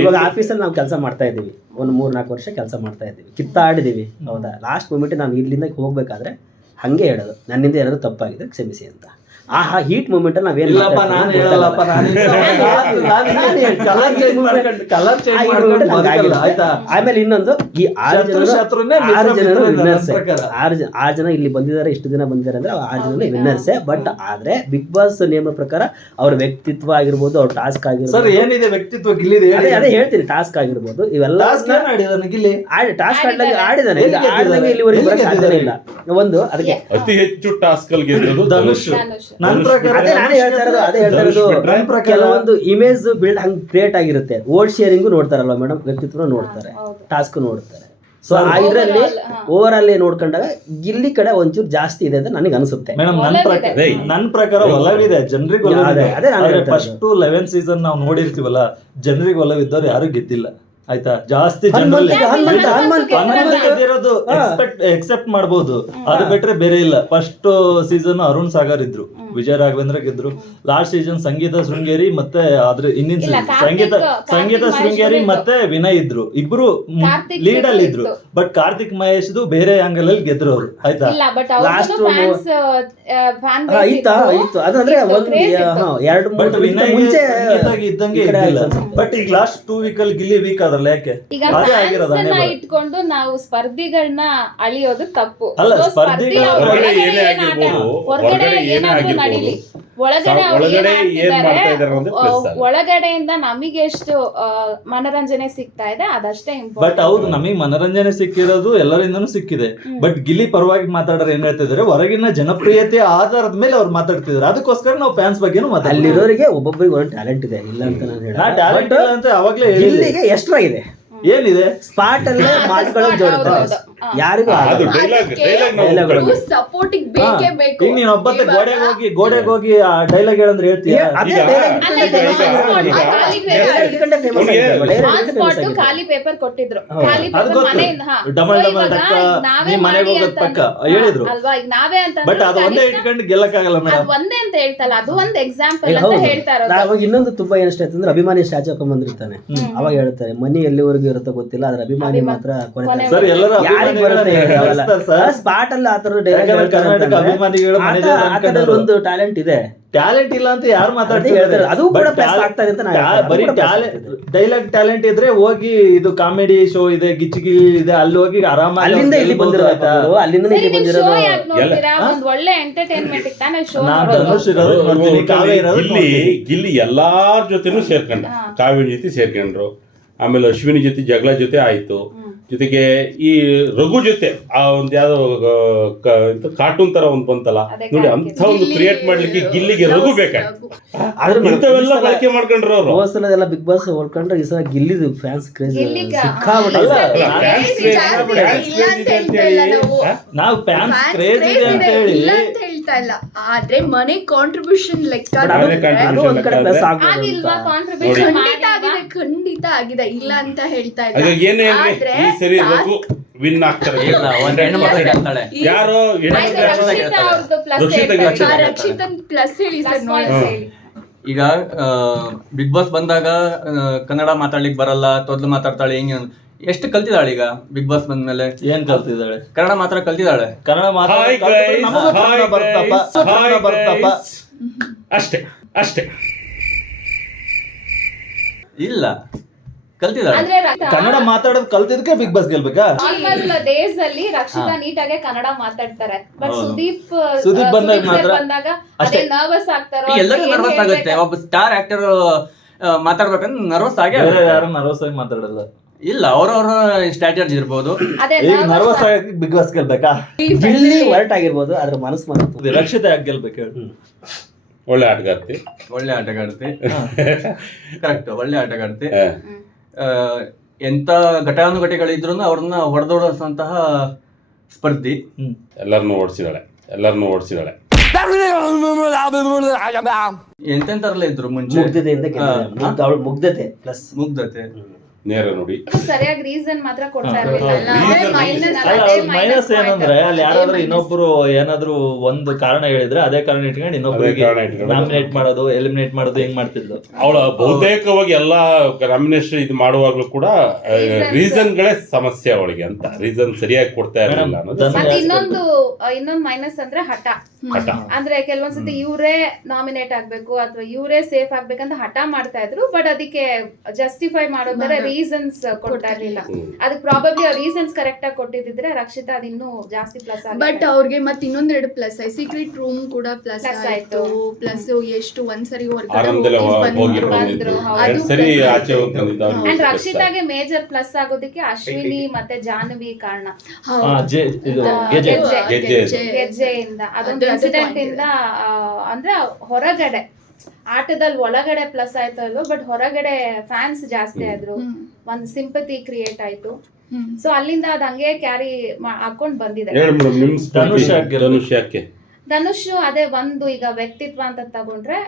ಇವಾಗ ಆಫೀಸಲ್ಲಿ ನಾವು ಕೆಲಸ ಮಾಡ್ತಾ ಇದೀವಿ, ಒಂದು 3-4 ವರ್ಷ ಕೆಲಸ ಮಾಡ್ತಾ ಇದ್ದೀವಿ, ಕಿತ್ತಾಡಿದೀವಿ, ಹೌದಾ? ಲಾಸ್ಟ್ ಮೂಮೆಂಟ್ ನಾನು ಇಲ್ಲಿಂದ ಹೋಗ್ಬೇಕಾದ್ರೆ ಹಂಗೆ ಹೇಳೋದು, ನನ್ನಿಂದ ಏನಾದ್ರು ತಪ್ಪಾಗಿದೆ ಕ್ಷಮಿಸಿ ಅಂತ. ಆ ಹೀಟ್ ಮೂಮೆಂಟ್ ನಾವೇನ್ ಆಮೇಲೆ ಇನ್ನೊಂದು, ಈ 6 ಜನ ಇಲ್ಲಿ ಬಂದಿದ್ದಾರೆ, ಇಷ್ಟು ದಿನ ಬಂದಿದ್ದಾರೆ ಅಂದ್ರೆ 6 ಜನ ವಿನ್ನರ್ಸೇ. ಬಟ್ ಆದ್ರೆ ಬಿಗ್ ಬಾಸ್ ನಿಯಮ ಪ್ರಕಾರ ಅವ್ರ ವ್ಯಕ್ತಿತ್ವ ಆಗಿರ್ಬೋದು, ಅವ್ರ ಟಾಸ್ಕ್ ಆಗಿರ್ಬೋದು, ಏನಿದೆ ವ್ಯಕ್ತಿತ್ವ ಗಿಲ್ಲಿದೆ, ಅದೇ ಹೇಳ್ತೀನಿ, ಟಾಸ್ಕ್ ಆಗಿರ್ಬೋದು, ಇವೆಲ್ಲ ಟಾಸ್ಕ್ ಆಡಿದಾನೆ, ಇಲ್ಲಿವರೆಗೆ ಬರಕ್ ಸಾಧ್ಯನೇ ಇಲ್ಲ. ಒಂದು ಅದಕ್ಕೆ ಅತಿ ಹೆಚ್ಚು ಟಾಸ್ಕ್ ಅಲ್ಲಿ ಗೆದ್ದದ್ದು ಧನುಷ್. ಕೆಲವೊಂದು ಇಮೇಜ್ ಬಿಲ್ಡ್ ಹಂಗ್ ಕ್ರಿಯೇಟ್ ಆಗಿರುತ್ತೆ. ಓಲ್ಡ್ ಶೇರಿಂಗು ನೋಡ್ತಾರಲ್ವಾ ಮೇಡಮ್, ವ್ಯಕ್ತಿತ್ವ ನೋಡ್ತಾರೆ, ಟಾಸ್ಕ್ ನೋಡ್ತಾರೆ. ಸೊ ಇದ್ರಲ್ಲಿ ಓವರ್ ಆಲ್ ನೋಡ್ಕೊಂಡಾಗ ಗಿಲ್ಲಿ ಕಡೆ ಒಂಚೂರು ಜಾಸ್ತಿ ಇದೆ ಅಂತ ನನಗೆ ಅನಿಸುತ್ತೆ. ನನ್ನ ಪ್ರಕಾರ ಒಲವಿದೆ, ಜನರಿಗೆ ಫಸ್ಟ್ 11 ಸೀಸನ್ ನಾವು ನೋಡಿರ್ತೀವಲ್ಲ, ಜನರಿಗೆ ಒಲವಿದ್ದವ್ರು ಯಾರು ಗೆದ್ದಿಲ್ಲ. ಆಯ್ತಾ? ಜಾಸ್ತಿ ಜನರಲ್ಲಿ ಎಕ್ಸೆಪ್ಟ್ ಮಾಡಬಹುದು, ಅದು ಬಿಟ್ರೆ ಬೇರೆ ಇಲ್ಲ. ಫಸ್ಟ್ ಸೀಸನ್ ಅರುಣ್ ಸಾಗರ್ ಇದ್ರು, ವಿಜಯ ರಾಘವೇಂದ್ರ ಗೆದ್ರು. ಲಾಸ್ಟ್ ಸೀಸನ್ ಸಂಗೀತ ಶೃಂಗೇರಿ ಮತ್ತೆ ಅದ್ರ ಇನ್ನಿನ ಸಂಗೀತ ಶೃಂಗೇರಿ ಮತ್ತೆ ವಿನಯ್ ಇದ್ರು, ಇಬ್ರು ಲೀಡ್ ಅಲ್ಲಿ ಇದ್ರು. ಬಟ್ ಕಾರ್ತಿಕ್ ಮಹೇಶ್ ಬೇರೆ ಆಂಗಲ್ ಅಲ್ಲಿ ಗೆದ್ರು ಅವರು. ಆಯ್ತಾ? ಲಾಸ್ಟ್ ಇತ್ತು ಅದಂದ್ರೆ ಬಟ್ ವಿನಯ್ ಇದ್ದಂಗೆ ಇದ್ದಿಲ್ಲ. ಬಟ್ ಈಗ ಲಾಸ್ಟ್ 2 ವೀಕ್ ಅಲ್ಲಿ ಗಿಲ್ಲಿ ವೀಕ್ ಆದ್ರಲ್ಲ, ಯಾಕೆ? ಇಟ್ಕೊಂಡು ನಾವು ಸ್ಪರ್ಧಿಗಳನ್ನ ಅಳಿಯೋದು ತಪ್ಪು. ಅಲ್ಲ, ಸ್ಪರ್ಧಿಗಳು ಹೊರಗಡೆ ಏನಾದ್ರೂ ನಡೀಲಿ, ಒಳಗಡೆ ಒಳಗಡೆಯಿಂದ ನಮಗೆ ಎಷ್ಟು ಮನರಂಜನೆ ಸಿಗ್ತಾ ಇದೆ ಅದಷ್ಟೇ ಇಂಪಾರ್ಟೆಂಟ್. ಬಟ್ ಹೌದು, ನಮಗೆ ಮನರಂಜನೆ ಸಿಕ್ಕಿರೋದು ಎಲ್ಲರಿಂದನೂ ಸಿಕ್ಕಿದೆ. ಬಟ್ ಗಿಲ್ಲಿ ಪರವಾಗಿ ಮಾತಾಡೋರು ಏನ್ ಹೇಳ್ತಿದ್ದಾರೆ, ಹೊರಗಿನ ಜನಪ್ರಿಯತೆ ಆಧಾರದ ಮೇಲೆ ಅವ್ರು ಮಾತಾಡ್ತಿದ್ದಾರೆ. ಅದಕ್ಕೋಸ್ಕರ ನಾವು ಫ್ಯಾನ್ಸ್ ಬಗ್ಗೆನೂ ಮಾತಾಡ್ತೀವಿ. ಅಲ್ಲಿರೋರಿಗೆ ಒಬ್ಬೊಬ್ಬರಿಗೆ ಒಂದು ಟ್ಯಾಲೆಂಟ್ ಇದೆ, ಇಲ್ಲ ಅಂತ ನಾನು ಹೇಳಲ್ಲ. ಟ್ಯಾಲೆಂಟ್ ಇಲ್ಲ ಅಂತ ಅವಾಗ್ಲೇ ಇಲ್ಲಿಗೆ ಎಷ್ಟ್ರಾಗಿದೆ, ಏನಿದೆ ಸ್ಪಾಟ್ ಅಲ್ಲೇ ಮಾತುಗಳು ಜೋಡುತ್ತಾರೆ, ಯಾರಿಗೂ ಸಪೋರ್ಟಿಂಗ್ ಬೇಕೇ ಬೇಕು. ಈಗ ನೀನ್ ಒಬ್ಬತ್ತೆ ಗೋಡೆಗೆ ಹೋಗಿ ಆ ಡೈಲಾಗ್ ಹೇಳಂದ್ರೆ ಹೇಳ್ತೀಯ? ಖಾಲಿ ಪೇಪರ್ ಕೊಟ್ಟಿದ್ರು, ಮನೆಗೆ ಹೋಗೋದ್ ಪಕ್ಕ ಹೇಳಿದ್ರು ಅಲ್ವಾ? ಈಗ ನಾವೇ ಅಂತ ಬಟ್ ಅದು ಒಂದೇ ಇಟ್ಕೊಂಡು ಗೆಲ್ಲಕ್ಕಾಗಲ್ಲ ಮೇಡಮ್. ಒಂದೇ ಅಂತ ಹೇಳ್ತಲ್ಲ, ಅದು ಒಂದು ಎಕ್ಸಾಂಪಲ್ ಅಂತ ಹೇಳ್ತಾ ಇರೋದು. ಅವಾಗ ಇನ್ನೊಂದು ತುಂಬಾ ಏನಿಷ್ಟ ಆಯ್ತು ಅಂದ್ರೆ, ಅಭಿಮಾನಿ ಸ್ಟ್ಯಾಚು ಹಾಕೊಂಡ್ ಬಂದಿರ್ತಾನೆ, ಅವಾಗ ಹೇಳ್ತಾರೆ ಮನಿ ಎಲ್ಲಿವರೆಗೂ ಇರುತ್ತೋ ಗೊತ್ತಿಲ್ಲ, ಅದ್ರ ಅಭಿಮಾನಿ ಮಾತ್ರ ಸ್ಪಾಟ್ ಅಲ್ಲಿ ಆತರ ಒಂದು ಟ್ಯಾಲೆಂಟ್ ಇದೆ. ಟ್ಯಾಲೆಂಟ್ ಇಲ್ಲ ಅಂತ ಯಾರು ಮಾತಾಡ್ತಿದ್ದಾರೆ? ಅದು ಕೂಡ ಪ್ಲಸ್ ಆಗ್ತದೆ ಅಂತ ಬರೀ ಡೈಲಾಗ್ ಟ್ಯಾಲೆಂಟ್ ಇದ್ರೆ ಹೋಗಿ, ಇದು ಕಾಮಿಡಿ ಶೋ ಇದೆ, ಗಿಚ್ಚಿಗಿ ಇದೆ, ಅಲ್ಲಿ ಹೋಗಿ ಆರಾಮಾಗಿ ಅಲ್ಲಿಂದ ಇಲ್ಲಿ ಬಂದಿರೋದು, ಅಲ್ಲಿಂದ ಇಲ್ಲಿ ಬಂದಿರೋದು ಒಳ್ಳೆ ಎಂಟರ್ಟೈನ್ಮೆಂಟ್ ತಾನೇ ಶೋ. ಗಿಲ್ಲಿ ಎಲ್ಲಾರ ಜೊತೆನೂ ಸೇರ್ಕೊಂಡ, ಕಾವ್ಯ ಜೊತೆ ಸೇರ್ಕೊಂಡ್ರು, ಆಮೇಲೆ ಅಶ್ವಿನಿ ಜೊತೆ ಜಗಳ ಜೊತೆ ಆಯ್ತು, ಜೊತೆಗೆ ಈ ರಘು ಜೊತೆ ಆ ಒಂದ್ ಯಾವ್ದೋ ಕಾರ್ಟೂನ್ ತರ ಒಂದ್ ಬಂತಲ್ಲ ನೋಡಿ, ಅಂತ ಒಂದು ಕ್ರಿಯೇಟ್ ಮಾಡ್ಲಿಕ್ಕೆ ಗಿಲ್ಲಿಗೆ ರಘು ಬೇಕಾಯ್ತು. ಇಂಥವೆಲ್ಲ ಬಳಕೆ ಮಾಡ್ಕೊಂಡ್ರು ಅವರು. ಹೋದ್ಸಲ ಎಲ್ಲ ಬಿಗ್ ಬಾಸ್ ಹೊಡ್ಕೊಂಡ್ರೆ ಈ ಸಲ ಗಿಲ್ಲಿದು ಫ್ಯಾನ್ಸ್ ಕ್ರೇಜ್ ನಾವು ಫ್ಯಾನ್ಸ್ ಕ್ರೇಜ್ ಇದೆ ಅಂತ ಹೇಳಿ ಹೇಳ್ತಾ ಇಲ್ಲ, ಆದ್ರೆ ಮನೆ ಕಾಂಟ್ರಿಬ್ಯೂಷನ್ ಲೆಕ್ಕ ಖಂಡಿತ ಆಗಿದೆ, ಇಲ್ಲ ಅಂತ ಹೇಳ್ತಾ ಇಲ್ಲ. ಏನೇ ಸರಿ ವಿನ್ ಆಗ್ತಾರೆ. ಇಲ್ಲ, ಒಂದ್ ಹೆಣ್ಣು ಮಕ್ಕಳಿಗೆ ಅಂತಾಳೆ. ಯಾರು ಆಯ್ತು, ರಕ್ಷಿತಾ ಅವ್ರದ್ದು ಪ್ಲಸ್ ರಕ್ಷಿತನ್ ಪ್ಲಸ್ ಹೇಳಿ ಸರ್ ನೋಡಿ. ಈಗ ಬಿಗ್ ಬಾಸ್ ಬಂದಾಗ ಕನ್ನಡ ಮಾತಾಡ್ಲಿಕ್ಕೆ ಬರಲ್ಲ, ತೊದ್ಲು ಮಾತಾಡ್ತಾಳೆ, ಹಿಂಗೆ ಎಷ್ಟು ಕಲ್ತಿದ್ದಾಳೆ ಈಗ ಬಿಗ್ ಬಾಸ್ ಬಂದ್ಮೇಲೆ? ಏನ್ ಕಲ್ತಿದ್ದಾಳೆ? ಕನ್ನಡ ಮಾತ್ರ ಕಲ್ತಿದ್ದಾಳೆ. Kannada Hi guys, hi ಬರ್ತಪ್ಪ guys. ಅಷ್ಟೇ ಅಷ್ಟೇ. ಇಲ್ಲ, ಕಲ್ತಿದ್ದಾಳೆ. ಅಂದ್ರೆ ಕನ್ನಡ ಮಾತಾಡೋದು ಕಲ್ತಿದ್ಕೆ ಬಿಗ್ ಬಾಸ್ ಗೆಲ್ಬೇಕಾ? ನಾರ್ಮಲ್ ಡೇಸ್ ಅಲ್ಲಿ ರಕ್ಷಿತಾ ನೀಟಾಗೆ ಕನ್ನಡ ಮಾತಾಡ್ತಾರೆ, ಬಟ್ ಸುದೀಪ್ ಸುದೀಪ್ ಬಂದಾಗ sir ಮಾತ್ರ ಬಂದಾಗ ಅದೇ ನರ್ವಸ್ ಆಗ್ತಾರೋ ಎಲ್ಲರಿಗೂ ನರ್ವಸ್ ಆಗುತ್ತೆ. ಒಬ್ಬ ಸ್ಟಾರ್ ಆಕ್ಟರ್ ಮಾತಾಡ್ಬೇಕಂದ್ರೆ ನರ್ವಸ್ ಆಗೇ ಬೇರೆ ಆಗುತ್ತೆ. ಯಾರು ನರ್ವಸ್ ಆಗಿ ಮಾತಾಡಲ್ಲ. ಇಲ್ಲ, ಅವ್ರವ್ರ ಸ್ಟ್ರಾಟಜಿ ಇರ್ಬೋದು. ಅದೇ ಈಗ ನರ್ವಸ್ ಆಗಿ ಬಿಗ್ ಬಾಸ್ ಗೆಲ್ಬೇಕಾ? ಗಿಲ್ಲಿ ವರ್ಟ್ ಆಗಿರ್ಬೋದು, ಅದ್ರ ಮನಸ್ಸು ಮಾತು. ರಕ್ಷಿತಾ ಯಾಕೆ ಗೆಲ್ಬೇಕು ಹೇಳು? ಒಳ್ಳೆ ಆಟಗಾರ್ತಿ. ಒಳ್ಳೆ ಆಟಗಾರ್ತಿ. ಕರೆಕ್ಟ್, ಒಳ್ಳೆ ಆಟಗಾರ್ತಿ. ಎಂತ ಘಟಾನುಘಟಿಗಳಿದ್ರು ಅವ್ರನ್ನ ಹೊಡೆದೋಡಿಸುವಂತಹ ಸ್ಪರ್ಧಿ. ಎಲ್ಲರನ್ನೂ ಓಡಿಸಿದಾಳೆ. ಎಂತೆಂತಾರಲ್ಲ ಇದ್ರು ಮುಂಚೆ. ಮುಗ್ಧತೆಯಿಂದ ಅವಳ ಮುಗ್ಧತೆ ಪ್ಲಸ್ ಮುಗ್ಧತೆ, ನೇರ ನೋಡಿ. ಸರಿಯಾಗಿ ರೀಸನ್ ಮಾತ್ರ ಕೊಡ್ತಾ ಇರ್ಲಿಲ್ಲ. ಮೈನಸ್ ಏನಂದ್ರೆ ಅಲ್ಲಿ ಯಾರಾದ್ರೂ ಇನ್ನೊಬ್ರು ಏನಾದ್ರು ಒಂದು ಕಾರಣ ಹೇಳಿದ್ರೆ ಅದೇ ಕಾರಣ ಇಟ್ಕೊಂಡು ಇನ್ನೊಬ್ಬರಿಗೆ ನಾಮಿನೇಟ್ ಮಾಡೋದು, ಎಲಿಮಿನೇಟ್ ಮಾಡೋದು ಹೆಂಗ್ ಮಾಡ್ತಿದ್ಲು. ಅವಳ ಬಹುತೇಕವಾಗಿ ಎಲ್ಲಾ ನಾಮಿನೇಷನ್ ಇದು ಮಾಡುವಾಗ್ಲೂ ಕೂಡ ರೀಸನ್ಗಳೇ ಸಮಸ್ಯೆ ಅವಳಿಗೆ ಅಂತ. ರೀಸನ್ ಸರಿಯಾಗಿ ಕೊಡ್ತಾ ಇರಲಿಲ್ಲ ಅನ್ನೋದು. ಮತ್ತೆ ಇನ್ನೊಂದು ಮೈನಸ್ ಅಂದ್ರೆ ಹಠ. ಅಂದ್ರೆ ಕೆಲವೊಂದ್ಸತಿ ಇವ್ರೇ ನಾಮಿನೇಟ್ ಆಗ್ಬೇಕು ಅಥವಾ ಇವ್ರೇ ಸೇಫ್ ಆಗ್ಬೇಕಂತ ಹಠ ಮಾಡ್ತಾ ಇದ್ರು, ಬಟ್ ಅದಕ್ಕೆ ಜಸ್ಟಿಫೈ ಮಾಡೋದ್ರೆ ರೀಸನ್ಸ್ ಕೊಡ್ತಾ ಇರ್ಲಿಲ್ಲ. ಅದಕ್ಕೆ ಪ್ರಾಬಬ್ಲಿ ಅವ್ರ ರೀಸನ್ಸ್ ಕರೆಕ್ಟ್ ಆಗಿ ಕೊಟ್ಟಿದ್ರೆ ರಕ್ಷಿತಾ ಅದ್ ಇನ್ನೂ ಜಾಸ್ತಿ ಪ್ಲಸ್ ಆಗಿದೆ. ಬಟ್ ಅವ್ರಿಗೆ ಮತ್ತೆ ಇನ್ನೊಂದೆರಡು ಪ್ಲಸ್ ಆಯ್ತು. ಸೀಕ್ರೆಟ್ ರೂಮ್ ಕೂಡ ಪ್ಲಸ್ ಆಯ್ತು. ಪ್ಲಸ್ ಎಷ್ಟು ಒಂದ್ಸರಿ ಅಂಡ್ ರಕ್ಷಿತಾಗೆ ಮೇಜರ್ ಪ್ಲಸ್ ಆಗೋದಕ್ಕೆ ಅಶ್ವಿನಿ ಮತ್ತೆ ಜಾಹ್ನವಿ ಕಾರಣ. ಗೆಜ್ಜೆಯಿಂದ ಅದೊಂದು ಇನ್ಸಿಡೆಂಟ್ ಇಂದ ಅಂದ್ರೆ ಹೊರಗಡೆ ಆಟದಲ್ಲಿ ಒಳಗಡೆ ಪ್ಲಸ್ ಆಯ್ತು ಅಲ್ವೋ, ಬಟ್ ಹೊರಗಡೆ ಫ್ಯಾನ್ಸ್ ಜಾಸ್ತಿ ಆದ್ರು, ಒಂದು ಸಿಂಪತಿ ಕ್ರಿಯೇಟ್ ಆಯ್ತು. ಸೊ ಅಲ್ಲಿಂದ ಅದ್ ಹಂಗೆ ಕ್ಯಾರಿ ಹಾಕೊಂಡ್ ಬಂದಿದೆ. ಧನುಷ್ ಅದೇ ಒಂದು ಈಗ ವ್ಯಕ್ತಿತ್ವ ಅಂತ ತಗೊಂಡ್ರೆ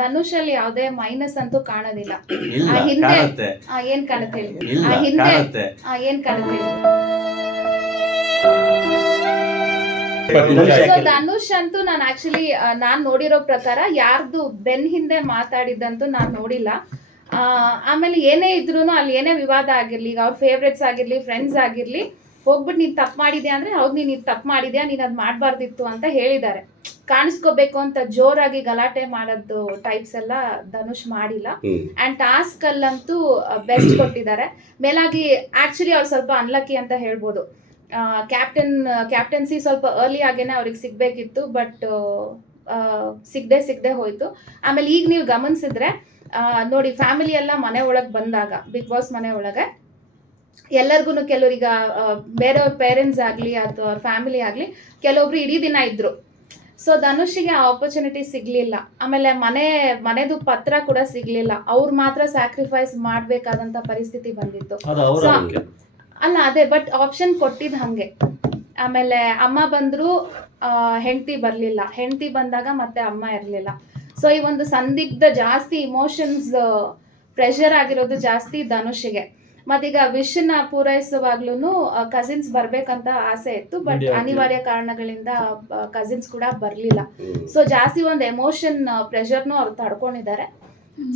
ಧನುಷ್ ಅಲ್ಲಿ ಯಾವ್ದೇ ಮೈನಸ್ ಅಂತೂ ಕಾಣೋದಿಲ್ಲ. ಆ ಹಿಂದೆ ಏನ್ ಕಾಣುತ್ತೆ ಹೇಳಿ? ಆ ಹಿಂದೆ ಏನ್ ಕಾಣುತ್ತೆ ಹೇಳಿ? ಸೊ ಧನುಷ್ ಅಂತೂ ನಾನು ಆಕ್ಚುಲಿ ನಾನ್ ನೋಡಿರೋ ಪ್ರಕಾರ ಯಾರ್ದು ಬೆನ್ ಹಿಂದೆ ಮಾತಾಡಿದ್ದಂತೂ ನಾನ್ ನೋಡಿಲ್ಲ. ಆಮೇಲೆ ಏನೇ ಇದ್ರೂನು ಅಲ್ಲಿ ಏನೇ ವಿವಾದ ಆಗಿರ್ಲಿ, ಈಗ ಅವ್ರ ಫೇವ್ರೆಟ್ಸ್ ಆಗಿರ್ಲಿ, ಫ್ರೆಂಡ್ಸ್ ಆಗಿರ್ಲಿ, ಹೋಗ್ಬಿಟ್ಟು ನೀನ್ ತಪ್ಪು ಮಾಡಿದ್ಯಾ ಅಂದ್ರೆ ಹೌದು ನೀನ್ ಇದು ತಪ್ಪು ಮಾಡಿದ್ಯಾ, ನೀನ್ ಅದ್ ಮಾಡ್ಬಾರ್ದಿತ್ತು ಅಂತ ಹೇಳಿದ್ದಾರೆ. ಕಾಣಿಸ್ಕೋಬೇಕು ಅಂತ ಜೋರಾಗಿ ಗಲಾಟೆ ಮಾಡೋದು ಟೈಪ್ಸ್ ಎಲ್ಲ ಧನುಷ್ ಮಾಡಿಲ್ಲ. ಅಂಡ್ ಟಾಸ್ಕ್ ಅಲ್ಲಂತೂ ಬೆಸ್ಟ್ ಕೊಟ್ಟಿದ್ದಾರೆ. ಮೇಲಾಗಿ ಆಕ್ಚುಲಿ ಅವ್ರು ಸ್ವಲ್ಪ ಅನ್ಲಕ್ಕಿ ಅಂತ ಹೇಳ್ಬೋದು. ಕ್ಯಾಪ್ಟನ್ಸಿ ಸ್ವಲ್ಪ ಅರ್ಲಿ ಆಗೇನೆ ಅವ್ರಿಗೆ ಸಿಗ್ಬೇಕಿತ್ತು, ಬಟ್ ಸಿಗದೆ ಹೋಯ್ತು. ಆಮೇಲೆ ಈಗ ನೀವು ಗಮನಿಸಿದ್ರೆ ನೋಡಿ, ಫ್ಯಾಮಿಲಿ ಎಲ್ಲ ಮನೆ ಒಳಗೆ ಬಂದಾಗ, ಬಿಗ್ ಬಾಸ್ ಮನೆ ಒಳಗೆ ಎಲ್ಲರಿಗೂ ಕೆಲವ್ರೀಗ ಬೇರೆಯವ್ರ ಪೇರೆಂಟ್ಸ್ ಆಗಲಿ ಅಥವಾ ಫ್ಯಾಮಿಲಿ ಆಗಲಿ ಕೆಲವೊಬ್ರು ಇಡೀ ದಿನ ಇದ್ರು. ಸೊ ಧನುಷಿಗೆ ಆ ಆಪರ್ಚುನಿಟಿ ಸಿಗ್ಲಿಲ್ಲ. ಆಮೇಲೆ ಮನೆದು ಪತ್ರ ಕೂಡ ಸಿಗ್ಲಿಲ್ಲ. ಅವ್ರು ಮಾತ್ರ ಸ್ಯಾಕ್ರಿಫೈಸ್ ಮಾಡ್ಬೇಕಾದಂತ ಪರಿಸ್ಥಿತಿ ಬಂದಿತ್ತು. ಅಲ್ಲ ಅದೇ, ಬಟ್ ಆಪ್ಷನ್ ಕೊಟ್ಟಿದ್ ಹಂಗೆ. ಆಮೇಲೆ ಅಮ್ಮ ಬಂದ್ರು, ಹೆಂಡತಿ ಬರ್ಲಿಲ್ಲ. ಹೆಂಡತಿ ಬಂದಾಗ ಮತ್ತೆ ಅಮ್ಮ ಇರ್ಲಿಲ್ಲ. ಸೊ ಈ ಒಂದು ಸಂದಿಗ್ಧ ಜಾಸ್ತಿ ಇಮೋಷನ್ಸ್ ಪ್ರೆಷರ್ ಆಗಿರೋದು ಜಾಸ್ತಿ ಧನುಷಿಗೆ. ಮತ್ತೀಗ ವಿಶ್ನ ಪೂರೈಸುವಾಗ್ಲೂ ಕಸಿನ್ಸ್ ಬರ್ಬೇಕಂತ ಆಸೆ ಇತ್ತು, ಬಟ್ ಅನಿವಾರ್ಯ ಕಾರಣಗಳಿಂದ ಕಸಿನ್ಸ್ ಕೂಡ ಬರ್ಲಿಲ್ಲ. ಸೊ ಜಾಸ್ತಿ ಒಂದು ಎಮೋಷನ್ ಪ್ರೆಷರ್ನು ಅವ್ರು ತಡ್ಕೊಂಡಿದ್ದಾರೆ.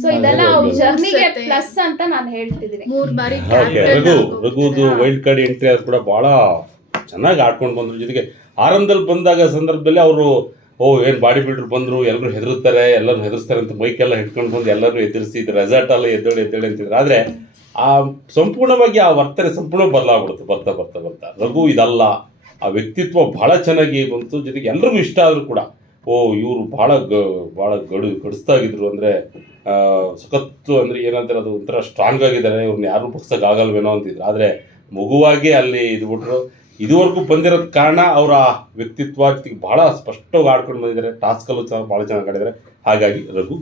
ಸೊ ಇದೆಲ್ಲ ಅವ್ರ ಜರ್ನಿಗೆ ಪ್ಲಸ್ ಅಂತ ನಾನು ಹೇಳ್ತಿದ್ದೀನಿ. 3 ಬಾರಿ ರಘುದು ವೈಲ್ಡ್ ಕಾರ್ಡ್ ಎಂಟ್ರಿ ಅದು ಕೂಡ ಬಹಳ ಚೆನ್ನಾಗಿ ಆಡ್ಕೊಂಡು ಬಂದ್ರು. ಜೊತೆಗೆ ಆರಂಭದಲ್ಲಿ ಬಂದಾಗ ಸಂದರ್ಭದಲ್ಲಿ ಅವರು ಏನು ಬಾಡಿ ಬಿಲ್ಡರ್ ಬಂದರು, ಎಲ್ಲರೂ ಹೆದರ್ಸ್ತಾರೆ ಅಂತ ಬೈಕೆಲ್ಲ ಹಿಡ್ಕೊಂಡು ಬಂದು ಎಲ್ಲರೂ ಎದುರಿಸಿ ಇದು ರೆಸಾರ್ಟ್ ಅಲ್ಲ ಎದ್ದೇಳಿ ಅಂತಿದ್ರು. ಆದರೆ ಆ ಸಂಪೂರ್ಣವಾಗಿ ಆ ವರ್ತನೆ ಸಂಪೂರ್ಣ ಬದಲಾಗ್ಬಿಡುತ್ತೆ ಬರ್ತಾ. ರಘು ಇದಲ್ಲ, ಆ ವ್ಯಕ್ತಿತ್ವ ಬಹಳ ಚೆನ್ನಾಗಿ ಬಂತು. ಜೊತೆಗೆ ಎಲ್ರಿಗೂ ಇಷ್ಟ ಆದರೂ ಕೂಡ ಇವರು ಭಾಳ ಗಡಿಸ್ತಾಗಿದ್ರು. ಅಂದರೆ ಸಖತ್ತು ಅಂದರೆ ಏನಂತಾರೆ, ಅದು ಒಂಥರ ಸ್ಟ್ರಾಂಗ್ ಆಗಿದ್ದಾರೆ, ಇವ್ರನ್ನ ಯಾರೂ ಬಗ್ಸೋಕ್ಕಾಗಲ್ವೇನೋ ಅಂತಿದ್ರು. ಆದರೆ ಮಗುವಾಗಿ ಅಲ್ಲಿ ಇದು ಬಿಟ್ರು. ಇದುವರೆಗೂ ಬಂದಿರೋದು ಕಾರಣ ಅವರ ವ್ಯಕ್ತಿತ್ವ ಜೊತೆಗೆ ಭಾಳ ಸ್ಪಷ್ಟವಾಗಿ ಆಡ್ಕೊಂಡು ಬಂದಿದ್ದಾರೆ. ಟಾಸ್ಕಲ್ಲೂ ಭಾಳ ಚೆನ್ನಾಗಿ ಆಡಿದ್ದಾರೆ. ಹಾಗಾಗಿ ರಘು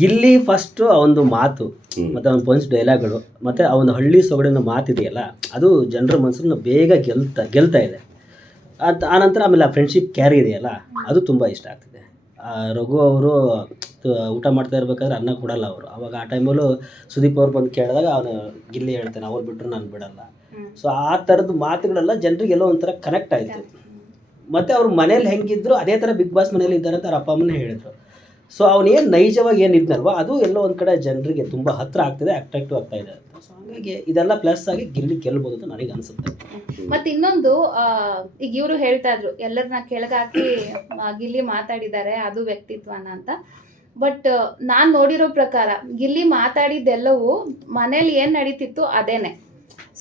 ಗಿಲ್ಲಿ ಫಸ್ಟ್ ಅವನದು ಮಾತು ಮತ್ತು ಅವನ ಪಂಚ್ ಡೈಲಾಗ್ಗಳು ಮತ್ತು ಅವನ ಹಳ್ಳಿ ಸೊಗಡಿನ ಮಾತಿದೆಯಲ್ಲ, ಅದು ಜನರ ಮನಸ್ಸನ್ನು ಬೇಗ ಗೆಲ್ತಾ ಇದೆ. ಆನಂತರ ಆಮೇಲೆ ಆ ಫ್ರೆಂಡ್ಶಿಪ್ ಕ್ಯಾರಿ ಇದೆಯಲ್ಲ, ಅದು ತುಂಬ ಇಷ್ಟ ಆಗ್ತಿದೆ. ರಘು ಅವರು ಊಟ ಮಾಡ್ತಾ ಇರ್ಬೇಕಾದ್ರೆ ಅನ್ನ ಕೊಡಲ್ಲ ಅವರು. ಅವಾಗ ಆ ಟೈಮಲ್ಲೂ ಸುದೀಪ್ ಅವ್ರು ಬಂದು ಕೇಳಿದಾಗ ಅವನು ಗಿಲ್ಲಿ ಹೇಳ್ತಾನೆ, ಅವ್ರು ಬಿಟ್ಟರು ನಾನು ಬಿಡಲ್ಲ. ಸೊ ಆ ಥರದ್ದು ಮಾತುಗಳೆಲ್ಲ ಜನರಿಗೆಲ್ಲೋ ಒಂಥರ ಕನೆಕ್ಟ್ ಆಯಿತು. ಮತ್ತು ಅವ್ರ ಮನೇಲಿ ಹೆಂಗಿದ್ರು ಅದೇ ಥರ ಬಿಗ್ ಬಾಸ್ ಮನೇಲಿ ಇದ್ದಾರೆ ಅಂತ ಅವ್ರ ಅಪ್ಪ ಅಮ್ಮನೇ ಹೇಳಿದ್ರು. ಸೊ ಅವನೇನು ನೈಜವಾಗಿ ಏನು ಇದ್ನಲ್ವ ಅದು ಎಲ್ಲೋ ಒಂದು ಕಡೆ ಜನರಿಗೆ ತುಂಬ ಹತ್ತಿರ ಆಗ್ತಿದೆ, ಅಟ್ರಾಕ್ಟಿವ್ ಆಗ್ತಾ ಇದೆ. ಸೊ ಹಾಗಾಗಿ ಇದೆಲ್ಲ ಪ್ಲಸ್ ಆಗಿ ಗಿಲ್ಲಿ ಗೆಲ್ಬೋದು ಅಂತ ನನಗೆ ಅನಿಸುತ್ತೆ. ಮತ್ತೆ ಇನ್ನೊಂದು ಈಗ ಇವರು ಹೇಳ್ತಾ ಇದ್ರು ಎಲ್ಲರನ್ನ ಕೆಳಗಾಕಿ ಗಿಲ್ಲಿ ಮಾತಾಡಿದ್ದಾರೆ ಅದು ವ್ಯಕ್ತಿತ್ವನ ಅಂತ. ಬಟ್ ನಾನು ನೋಡಿರೋ ಪ್ರಕಾರ ಗಿಲ್ಲಿ ಮಾತಾಡಿದ್ದೆಲ್ಲವೂ ಮನೇಲಿ ಏನು ನಡೀತಿತ್ತು ಅದೇನೆ.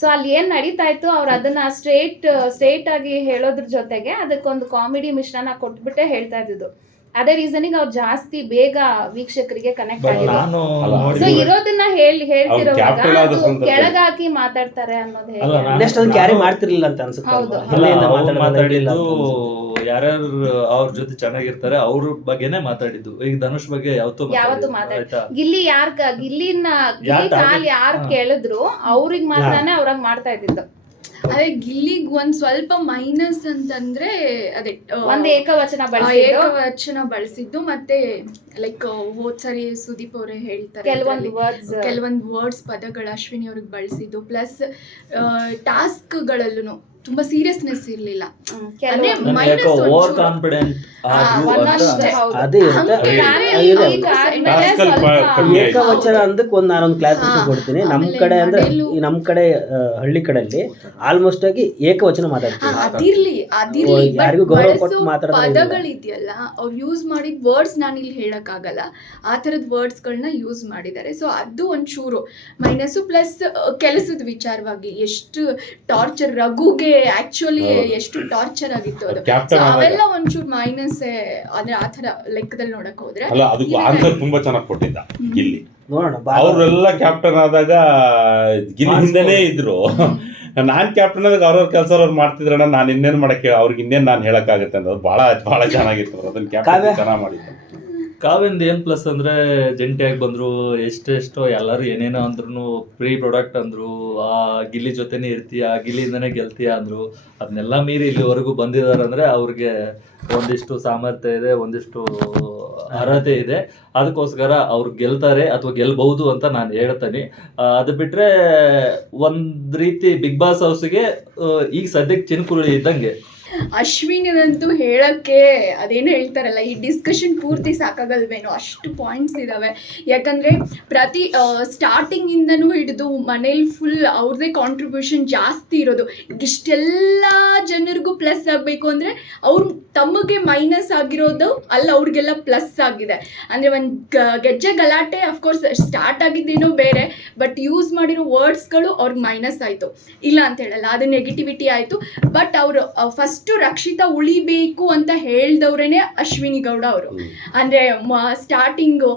ಸೊ ಅಲ್ಲಿ ಏನು ನಡೀತಾ ಇತ್ತು ಅವ್ರು ಅದನ್ನ ಸ್ಟ್ರೇಟ್ ಆಗಿ ಹೇಳೋದ್ರ ಜೊತೆಗೆ ಅದಕ್ಕೊಂದು ಕಾಮಿಡಿ ಮಿಶ್ರಣ ಕೊಟ್ಬಿಟ್ಟೆ ಹೇಳ್ತಾ ಇದ್ದಿದ್ದು. ಅದೇ ರೀಸನಿಗೆ ಅವ್ರು ಜಾಸ್ತಿ ಬೇಗ ವೀಕ್ಷಕರಿಗೆ ಕನೆಕ್ಟ್ ಆಗಿದ್ರು. ಸೊ ಇರೋದನ್ನ ಹೇಳ್ತಿರೋವಾಗ ಅದು ಕೆಳಗಾಕಿ ಮಾತಾಡ್ತಾರೆ ಅನ್ನೋದು ನೆಕ್ಸ್ಟ್ ಅದನ್ನ ಕ್ಯಾರಿ ಮಾಡ್ತಿರ್ಲಿಲ್ಲ ಅಂತ ಅನ್ಸುತ್ತೆ. ಮಾತಾಡಿದ್ದು ಯಾರ್ಯಾರು ಅವ್ರ ಜೊತೆ ಚೆನ್ನಾಗಿರ್ತಾರೆ ಅವ್ರ ಬಗ್ಗೆನೇ ಮಾತಾಡಿದ್ದು. ಈಗ ಧನುಷ್ ಬಗ್ಗೆ ಯಾವತ್ತು ಮಾತಾಡ ಗಿಲ್ಲಿ ಗಿಲ್ಲಿನ ಕಾಲ್ ಯಾರು ಕೇಳಿದ್ರು ಅವ್ರಿಗೆ ಮಾತ್ರನೇ ಅವ್ರಾಗ ಮಾಡ್ತಾ ಇದ್ದಿದ್ದು. ಅದೇ ಗಿಲ್ಲಿಗ್ ಒಂದ್ ಸ್ವಲ್ಪ ಮೈನಸ್ ಅಂತಂದ್ರೆ ಅದೇ ಒಂದು ಏಕವಚನ ಬಳಸಿದ್ದು ಮತ್ತೆ ಲೈಕ್ ಹೋದ್ ಸರಿ ಸುದೀಪ್ ಅವರೇ ಹೇಳ್ತಾರೆ ಕೆಲವೊಂದು ವರ್ಡ್ಸ್ ಪದಗಳು ಅಶ್ವಿನಿ ಅವ್ರಿಗೆ ಬಳಸಿದ್ದು. ಪ್ಲಸ್ ಟಾಸ್ಕ್ಗಳಲ್ಲೂ ತುಂಬಾ ಸೀರಿಯಸ್ನೆಸ್ ಇರ್ಲಿಲ್ಲ. ಓವರ್ ಕಾನ್ಫಿಡೆಂಟ್ ಏಕವಚನ ಅಂದಕ್ಕೆ ನಾನೊಂದು ಕ್ಲಾರಿಫಿಕೇಶನ್ ಕೊಡ್ತೀನಿ. ನಮ್ಮ ಕಡೆ ಅಂದ್ರೆ ನಮ್ಮ ಕಡೆ ಹಳ್ಳಿ ಕಡೆಯಲ್ಲಿ ಆಲ್ಮೋಸ್ಟ್ ಆಗಿ ಏಕವಚನ ಮಾತಾಡ್ತೀವಿ. ಯಾರಿಗೂ ಗೌರವ ಕೊಟ್ಟು ಮಾತಾಡೋದು ಪದಗಳಿದೆಯಲ್ಲ ಅವ್ರು ಯೂಸ್ ಮಾಡಿದ ವರ್ಡ್ಸ್ ನಾನು ಇಲ್ಲಿ ಹೇಳಕ್ ಆಗಲ್ಲ, ಆ ತರದ ವರ್ಡ್ಸ್ ಗಳನ್ನ ಯೂಸ್ ಮಾಡಿದ್ದಾರೆ. ಸೊ ಅದು ಒಂಚೂರು ಮೈನಸ್. ಪ್ಲಸ್ ಕೆಲಸದ ವಿಚಾರವಾಗಿ ಎಷ್ಟು ಟಾರ್ಚರ್ ರಘುಗೆ ಆಕ್ಚುಲಿ ಎಷ್ಟು ಟಾರ್ಚರ್ ಆಗಿತ್ತು ಅದು. ಅವೆಲ್ಲ ಒಂಚೂರು ಮೈನಸ್. ಅಂದ್ರೆ ಆ ತರ ಲೆಕ್ಕದಲ್ಲಿ ನೋಡಕ್ ಹೋದ್ರೆ ಅಲ್ಲ ಅದಕ್ಕೂ ಆನ್ಸರ್ ತುಂಬಾ ಚೆನ್ನಾಗಿ ಕೊಟ್ಟಿದ್ದ ಗಿಲ್ಲಿ. ನೋಡೋಣ ಅವರೆಲ್ಲ ಕ್ಯಾಪ್ಟನ್ ಆದಾಗ ಗಿಲ್ಲಿ ಹಿಂದೆನೇ ಇದ್ರು. ನಾನ್ ಕ್ಯಾಪ್ಟನ್ ಆದಾಗ ಅವ್ರವ್ರ ಕೆಲಸ ಅವ್ರು ಮಾಡ್ತಿದ್ರಣ್ಣ, ನಾನು ಇನ್ನೇನ್ ಮಾಡಕ್ಕೆ ಅವ್ರಿಗೆ ಇನ್ನೇನ್ ನಾನು ಹೇಳಕ್ಕಾಗತ್ತೆ ಅನ್ನೋದು ಬಹಳ ಚೆನ್ನಾಗಿತ್ತು. ಅದನ್ನ ಕ್ಯಾಪ್ಟನ್ ಚೆನ್ನಾಗಿ ಮಾಡಿದ್ದು. ಕಾವ್ಯಂದ್ ಏನ್ ಪ್ಲಸ್ ಅಂದ್ರೆ ಜಂಟಿಯಾಗಿ ಬಂದ್ರು, ಎಷ್ಟೆಷ್ಟೋ ಎಲ್ಲರೂ ಏನೇನೋ ಅಂದ್ರು, ಪ್ರೀ ಪ್ರಾಡಕ್ಟ್ ಅಂದ್ರು, ಆ ಗಿಲ್ಲಿ ಜೊತೆನೇ ಇರ್ತೀಯ, ಗಿಲ್ಲಿಯಿಂದನೇ ಗೆಲ್ತೀಯ ಅಂದ್ರು. ಅದನ್ನೆಲ್ಲ ಮೀರಿ ಇಲ್ಲಿವರೆಗೂ ಬಂದಿದ್ದಾರೆ ಅಂದ್ರೆ ಅವ್ರಿಗೆ ಒಂದಿಷ್ಟು ಸಾಮರ್ಥ್ಯ ಇದೆ, ಒಂದಿಷ್ಟು ಅರ್ಹತೆ ಇದೆ. ಅದಕ್ಕೋಸ್ಕರ ಅವ್ರು ಗೆಲ್ತಾರೆ ಅಥವಾ ಗೆಲ್ಬಹುದು ಅಂತ ನಾನು ಹೇಳ್ತೀನಿ. ಅದು ಬಿಟ್ರೆ ಒಂದ್ ರೀತಿ ಬಿಗ್ ಬಾಸ್ ಹೌಸ್ಗೆ ಈಗ ಸದ್ಯಕ್ಕೆ ಚಿನ್ಕುರುಳಿ ಇದ್ದಂಗೆ. ಅಶ್ವಿನಿದಂತೂ ಹೇಳಕ್ಕೆ ಅದೇನು ಹೇಳ್ತಾರಲ್ಲ, ಈ ಡಿಸ್ಕಷನ್ ಪೂರ್ತಿ ಸಾಕಾಗಲ್ವೇನೋ, ಅಷ್ಟು ಪಾಯಿಂಟ್ಸ್ ಇದಾವೆ. ಯಾಕಂದ್ರೆ ಪ್ರತಿ ಸ್ಟಾರ್ಟಿಂಗ್ ಇಂದನೂ ಹಿಡಿದು ಮನೇಲಿ ಫುಲ್ ಅವ್ರದೇ ಕಾಂಟ್ರಿಬ್ಯೂಷನ್ ಜಾಸ್ತಿ ಇರೋದು. ಇಷ್ಟೆಲ್ಲ ಜನರಿಗೂ ಪ್ಲಸ್ ಆಗಬೇಕು ಅಂದ್ರೆ ಅವ್ರು ತಮಗೆ ಮೈನಸ್ ಆಗಿರೋದು ಅಲ್ಲಿ ಅವ್ರಿಗೆಲ್ಲ ಪ್ಲಸ್ ಆಗಿದೆ. ಅಂದ್ರೆ ಒಂದು ಗೆಜ್ಜೆ ಗಲಾಟೆ ಅಫ್ಕೋರ್ಸ್ ಸ್ಟಾರ್ಟ್ ಆಗಿದ್ದೇನೋ ಬೇರೆ, ಬಟ್ ಯೂಸ್ ಮಾಡಿರೋ ವರ್ಡ್ಸ್ಗಳು ಅವ್ರಿಗೆ ಮೈನಸ್ ಆಯಿತು, ಇಲ್ಲ ಅಂತ ಹೇಳಲ್ಲ, ಅದು ನೆಗೆಟಿವಿಟಿ ಆಯಿತು. ಬಟ್ ಅವರು ಫಸ್ಟ್ ರಕ್ಷಿತಾ ಉಳಿಬೇಕು ಅಂತ ಹೇಳ್ದವ್ರೇನೆ ಅಶ್ವಿನಿ ಗೌಡ ಅವರು. ಅಂದ್ರೆ ಸ್ಟಾರ್ಟಿಂಗು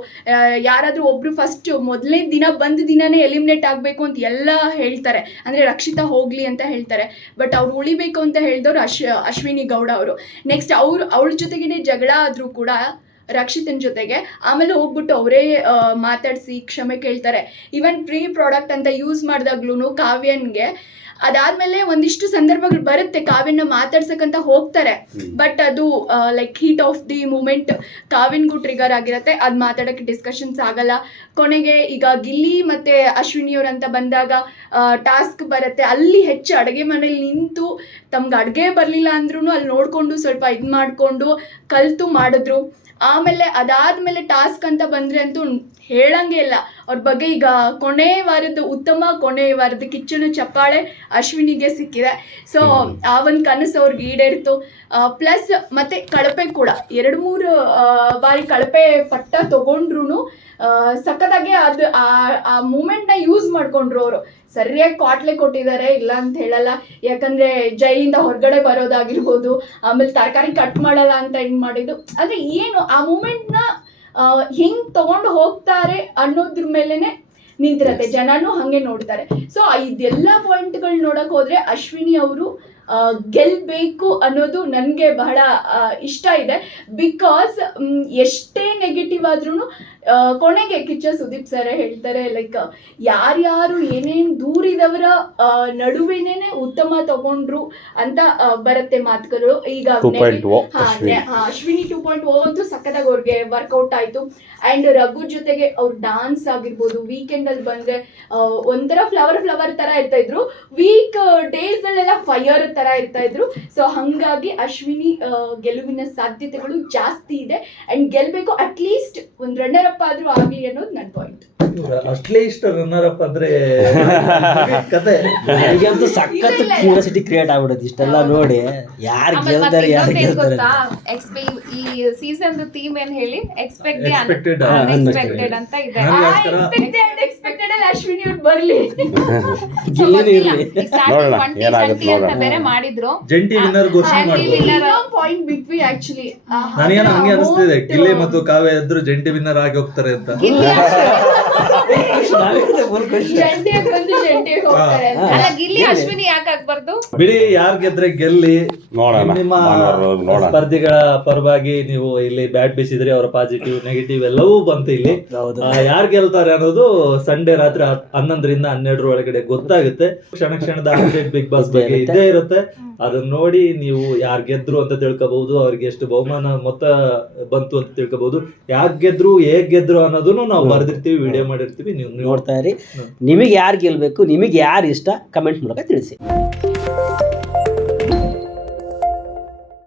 ಯಾರಾದ್ರೂ ಒಬ್ರು ಫಸ್ಟ್ ಮೊದಲನೇ ದಿನ ಬಂದ ದಿನಾನೇ ಎಲಿಮಿನೇಟ್ ಆಗಬೇಕು ಅಂತ ಎಲ್ಲ ಹೇಳ್ತಾರೆ, ಅಂದ್ರೆ ರಕ್ಷಿತಾ ಹೋಗ್ಲಿ ಅಂತ ಹೇಳ್ತಾರೆ. ಬಟ್ ಅವ್ರು ಉಳಿಬೇಕು ಅಂತ ಹೇಳಿದವ್ರು ಅಶ್ವಿನಿ ಗೌಡ ಅವರು. ನೆಕ್ಸ್ಟ್ ಅವಳ ಜೊತೆಗೇನೆ ಜಗಳ ಆದ್ರೂ ಕೂಡ ರಕ್ಷಿತನ ಜೊತೆಗೆ, ಆಮೇಲೆ ಹೋಗ್ಬಿಟ್ಟು ಅವರೇ ಮಾತಾಡಿಸಿ ಕ್ಷಮೆ ಕೇಳ್ತಾರೆ. ಈವನ್ ಪ್ರೀ ಪ್ರಾಡಕ್ಟ್ ಅಂತ ಯೂಸ್ ಮಾಡಿದಾಗ್ಲೂ ಕಾವ್ಯನ್ಗೆ ಅದಾದ್ಮೇಲೆ ಒಂದಿಷ್ಟು ಸಂದರ್ಭಗಳು ಬರುತ್ತೆ, ಕಾವ್ಯನ ಮಾತಾಡ್ಸಕ್ಕಂತ ಹೋಗ್ತಾರೆ. ಬಟ್ ಅದು like heat of the moment ಕಾವ್ಯನ್ಗೂ ಟ್ರಿಗರ್ ಆಗಿರುತ್ತೆ, ಅದು ಮಾತಾಡೋಕ್ಕೆ ಡಿಸ್ಕಷನ್ಸ್ ಆಗಲ್ಲ. ಕೊನೆಗೆ ಈಗ ಗಿಲ್ಲಿ ಮತ್ತೆ ಅಶ್ವಿನಿಯವ್ರಂತ ಬಂದಾಗ ಟಾಸ್ಕ್ ಬರುತ್ತೆ, ಅಲ್ಲಿ ಹೆಚ್ಚು ಅಡುಗೆ ಮನೇಲಿ ನಿಂತು ತಮ್ಗೆ ಅಡುಗೆ ಬರಲಿಲ್ಲ ಅಂದ್ರೂ ಅಲ್ಲಿ ನೋಡಿಕೊಂಡು ಸ್ವಲ್ಪ ಇದು ಮಾಡಿಕೊಂಡು ಕಲಿತು ಮಾಡಿದ್ರು. ಆಮೇಲೆ ಅದಾದ್ಮೇಲೆ ಟಾಸ್ಕ್ ಅಂತ ಬಂದ್ರೆ ಅಂತೂ ಹೇಳಂಗೆ ಇಲ್ಲ ಅವ್ರ ಬಗ್ಗೆ. ಈಗ ಉತ್ತಮ ಕೊನೆ ವಾರದ ಕಿಚ್ಚನ ಚಪ್ಪಾಳೆ ಅಶ್ವಿನಿಗೆ ಸಿಕ್ಕಿದೆ. ಸೊ ಆ ಒಂದು ಕನಸು ಅವ್ರಿಗೆ ಈಡೇರಿತು. ಪ್ಲಸ್ ಮತ್ತೆ ಕಳಪೆ ಕೂಡ 2-3 ಬಾರಿ ಕಳಪೆ ಪಟ್ಟ ತಗೊಂಡ್ರು ಸಖತ್ತಾಗೆ ಅದು ಆ ಮೂಮೆಂಟ್ನ ಯೂಸ್ ಮಾಡ್ಕೊಂಡ್ರು ಅವರು. ಸರಿಯಾಗಿ ಕಾಟ್ಲೆ ಕೊಟ್ಟಿದ್ದಾರೆ, ಇಲ್ಲ ಅಂತ ಹೇಳಲ್ಲ. ಯಾಕಂದ್ರೆ ಜೈಲಿಂದ ಹೊರಗಡೆ ಬರೋದಾಗಿರ್ಬೋದು, ಆಮೇಲೆ ತರಕಾರಿ ಕಟ್ ಮಾಡಲ್ಲ ಅಂತ ಹಿಂಗ್ ಮಾಡಿದ್ದು, ಅಂದ್ರೆ ಏನು ಆ ಮೂಮೆಂಟ್ನ ಹೆಂಗ್ ತಗೊಂಡು ಹೋಗ್ತಾರೆ ಅನ್ನೋದ್ರ ಮೇಲೆನೆ ನಿಂತಿರತ್ತೆ, ಜನನೂ ಹಂಗೆ ನೋಡ್ತಾರೆ. ಸೊ ಇದೆಲ್ಲ ಪಾಯಿಂಟ್ಗಳು ನೋಡಕ್ ಹೋದ್ರೆ ಅಶ್ವಿನಿ ಅವರು ಗೆಲ್ಬೇಕು ಅನ್ನೋದು ನನಗೆ ಬಹಳ ಇಷ್ಟ ಇದೆ. ಬಿಕಾಸ್ ಎಷ್ಟೇ ನೆಗೆಟಿವ್ ಆದ್ರೂ ಕೊನೆಗೆ ಕಿಚ್ಚ ಸುದೀಪ್ ಸರ್ ಹೇಳ್ತಾರೆ, ಲೈಕ್ ಯಾರ್ಯಾರು ಏನೇನು ದೂರಿದವರ ನಡುವೆನೇ ಉತ್ತಮ ತಗೊಂಡ್ರು ಅಂತ ಬರುತ್ತೆ ಮಾತುಗಳು. ಈಗ ಅಶ್ವಿನಿ 2.0 ಅಂತೂ ಸಖತ್ತಾಗಿ ಅವ್ರಿಗೆ ವರ್ಕೌಟ್ ಆಯ್ತು. ಅಂಡ್ ರಘು ಜೊತೆಗೆ ಅವ್ರ ಡಾನ್ಸ್ ಆಗಿರ್ಬೋದು, ವೀಕೆಂಡ್ ಅಲ್ಲಿ ಬಂದ್ರೆ ಒಂಥರ ಫ್ಲವರ್ ತರ ಇರ್ತಾ ಇದ್ರು, ವೀಕ್ ಡೇಸ್ ಅಲ್ಲೆಲ್ಲ ಫೈರ್ ತರ ಇರ್ತಾ ಇದ್ರು. ಸೊ ಹಂಗಾಗಿ ಅಶ್ವಿನಿ ಗೆಲುವಿನ ಸಾಧ್ಯತೆಗಳು ಜಾಸ್ತಿ ಇದೆ. ಅಂಡ್ ಗೆಲ್ಬೇಕು, ಅಟ್ಲೀಸ್ಟ್ ಒಂದ್ ರನ್ನರ್ ಅಪ್ ಆದ್ರೂ ಆಗ್ಲಿ ಅನ್ನೋದು ನನ್ನ ಪಾಯಿಂಟ್. ಅಷ್ಟೇ ಇಷ್ಟ ರನ್ನರ್ ಅಪ್ ಅಂದ್ರೆ ಕತೆ ನನಗಂತೂ ಸಖತ್ ಕ್ಯೂರಿಯಾಸಿಟಿ ಕ್ರಿಯೇಟ್ ಆಗ್ಬಿಡುತ್ತೆ ಇಷ್ಟೆಲ್ಲ ನೋಡಿ, ಯಾರು ಗೆಲ್ತಾರೆ ಯಾರು ಗೆಲ್ತಾರೆ. ಈ ಸೀಸನ್ ಥೀಮ್ ಏನ್ ಹೇಳಿ, ಎಕ್ಸ್ಪೆಕ್ಟ್ Expected, ಅನ್ಎಕ್ಸ್ಪೆಕ್ಟೆಡ್ ಅಂತ ಇದೆ. ಅನ್ಎಕ್ಸ್ಪೆಕ್ಟೆಡ್ ಅಲ್ಲಿ ಅಶ್ವಿನಿ ಅವ್ರು ಬರ್ಲಿ. ಗೆಲ್ಲಿನೇ ಇರ್ಲಿ. ನೋಡೋಣ, ಏನಾಗುತ್ತೆ ಅಂತ ನೋಡೋಣ. ಬೇರೆ ಮಾಡಿದ್ರು. ಜಂಟಿ ವಿನ್ನರ್ ಘೋಷಣೆ ಮಾಡಿದ್ರು. ಪಾಯಿಂಟ್ ಬಿಟ್ವಿ ಆಕ್ಚುಲಿ. ನನಗೇನು ಹಂಗೆ ಅನಿಸ್ತಿದೆ, ಗಿಲ್ಲಿ ಮತ್ತು ಕಾವ್ಯ ಇದ್ರು ಜಂಟಿ ವಿನ್ನರ್ ಆಗಿ ಹೋಗ್ತಾರೆ ಅಂತ. ಜಂಟಿಯಾಗಿ ಬಂದು ಜಂಟಿಯಾಗಿ ಹೋಗ್ತಾರೆ ಅಂತ. ಅಲ್ಲ, ಗಿಲ್ಲಿ ಅಶ್ವಿನಿ ಯಾಕೆ ಆಗ್ಬಾರ್ದು? ಬಿಡಿ, ಯಾರ್ ಗೆದ್ರೆ ಗೆಲ್ಲಿ. ನೋಡೋಣ, ನಿಮ್ಮ ನೋಡೋಣ. ಸ್ಪರ್ಧಿಗಳ ಪರವಾಗಿ ನೀವು ಇಲ್ಲಿ ಬ್ಯಾಟ್ ಬೀಸಿದ್ರಿ, ಅವರ ಪಾಸಿಟಿವ್ ನೆಗೆಟಿವ್ ಎಲ್ಲವೂ ಬಂತು ಇಲ್ಲಿ. ಯಾರು ಗೆಲ್ತಾರೆ ಅನ್ನೋದು ಸಂಡೇ ರಾತ್ರಿ 11ರಿಂದ 12 ಒಳಗಡೆ ಗೊತ್ತಾಗುತ್ತೆ. ಕ್ಷಣ ಕ್ಷಣದ ಅಪ್ಡೇಟ್ ಬಿಗ್ ಬಾಸ್ ಬಗ್ಗೆ ಇದ್ದೇ ಇರುತ್ತೆ. ಅದನ್ನ ನೋಡಿ ನೀವು ಯಾರು ಗೆದ್ರು ಅಂತ ತಿಳ್ಕೋಬಹುದು, ಅವ್ರಿಗೆ ಎಷ್ಟು ಬಹುಮಾನ ಮೊತ್ತ ಬಂತು ಅಂತ ತಿಳ್ಕೋಬಹುದು. ಯಾಕೆ ಗೆದ್ರು, ಹೇಗ್ ಗೆದ್ರು ಅನ್ನೋದನ್ನು ನಾವು ಬರ್ದಿರ್ತೀವಿ, ವಿಡಿಯೋ ಮಾಡಿರ್ತೀವಿ, ನೀವು ನೋಡ್ತಾ ಇರಿ. ನಿಮಗೆ ಯಾರು ಗೆಲ್ಬೇಕು, ನಿಮಗೆ ಯಾರು ಇಷ್ಟ, ಕಮೆಂಟ್ ಮೂಲಕ ತಿಳಿಸಿ.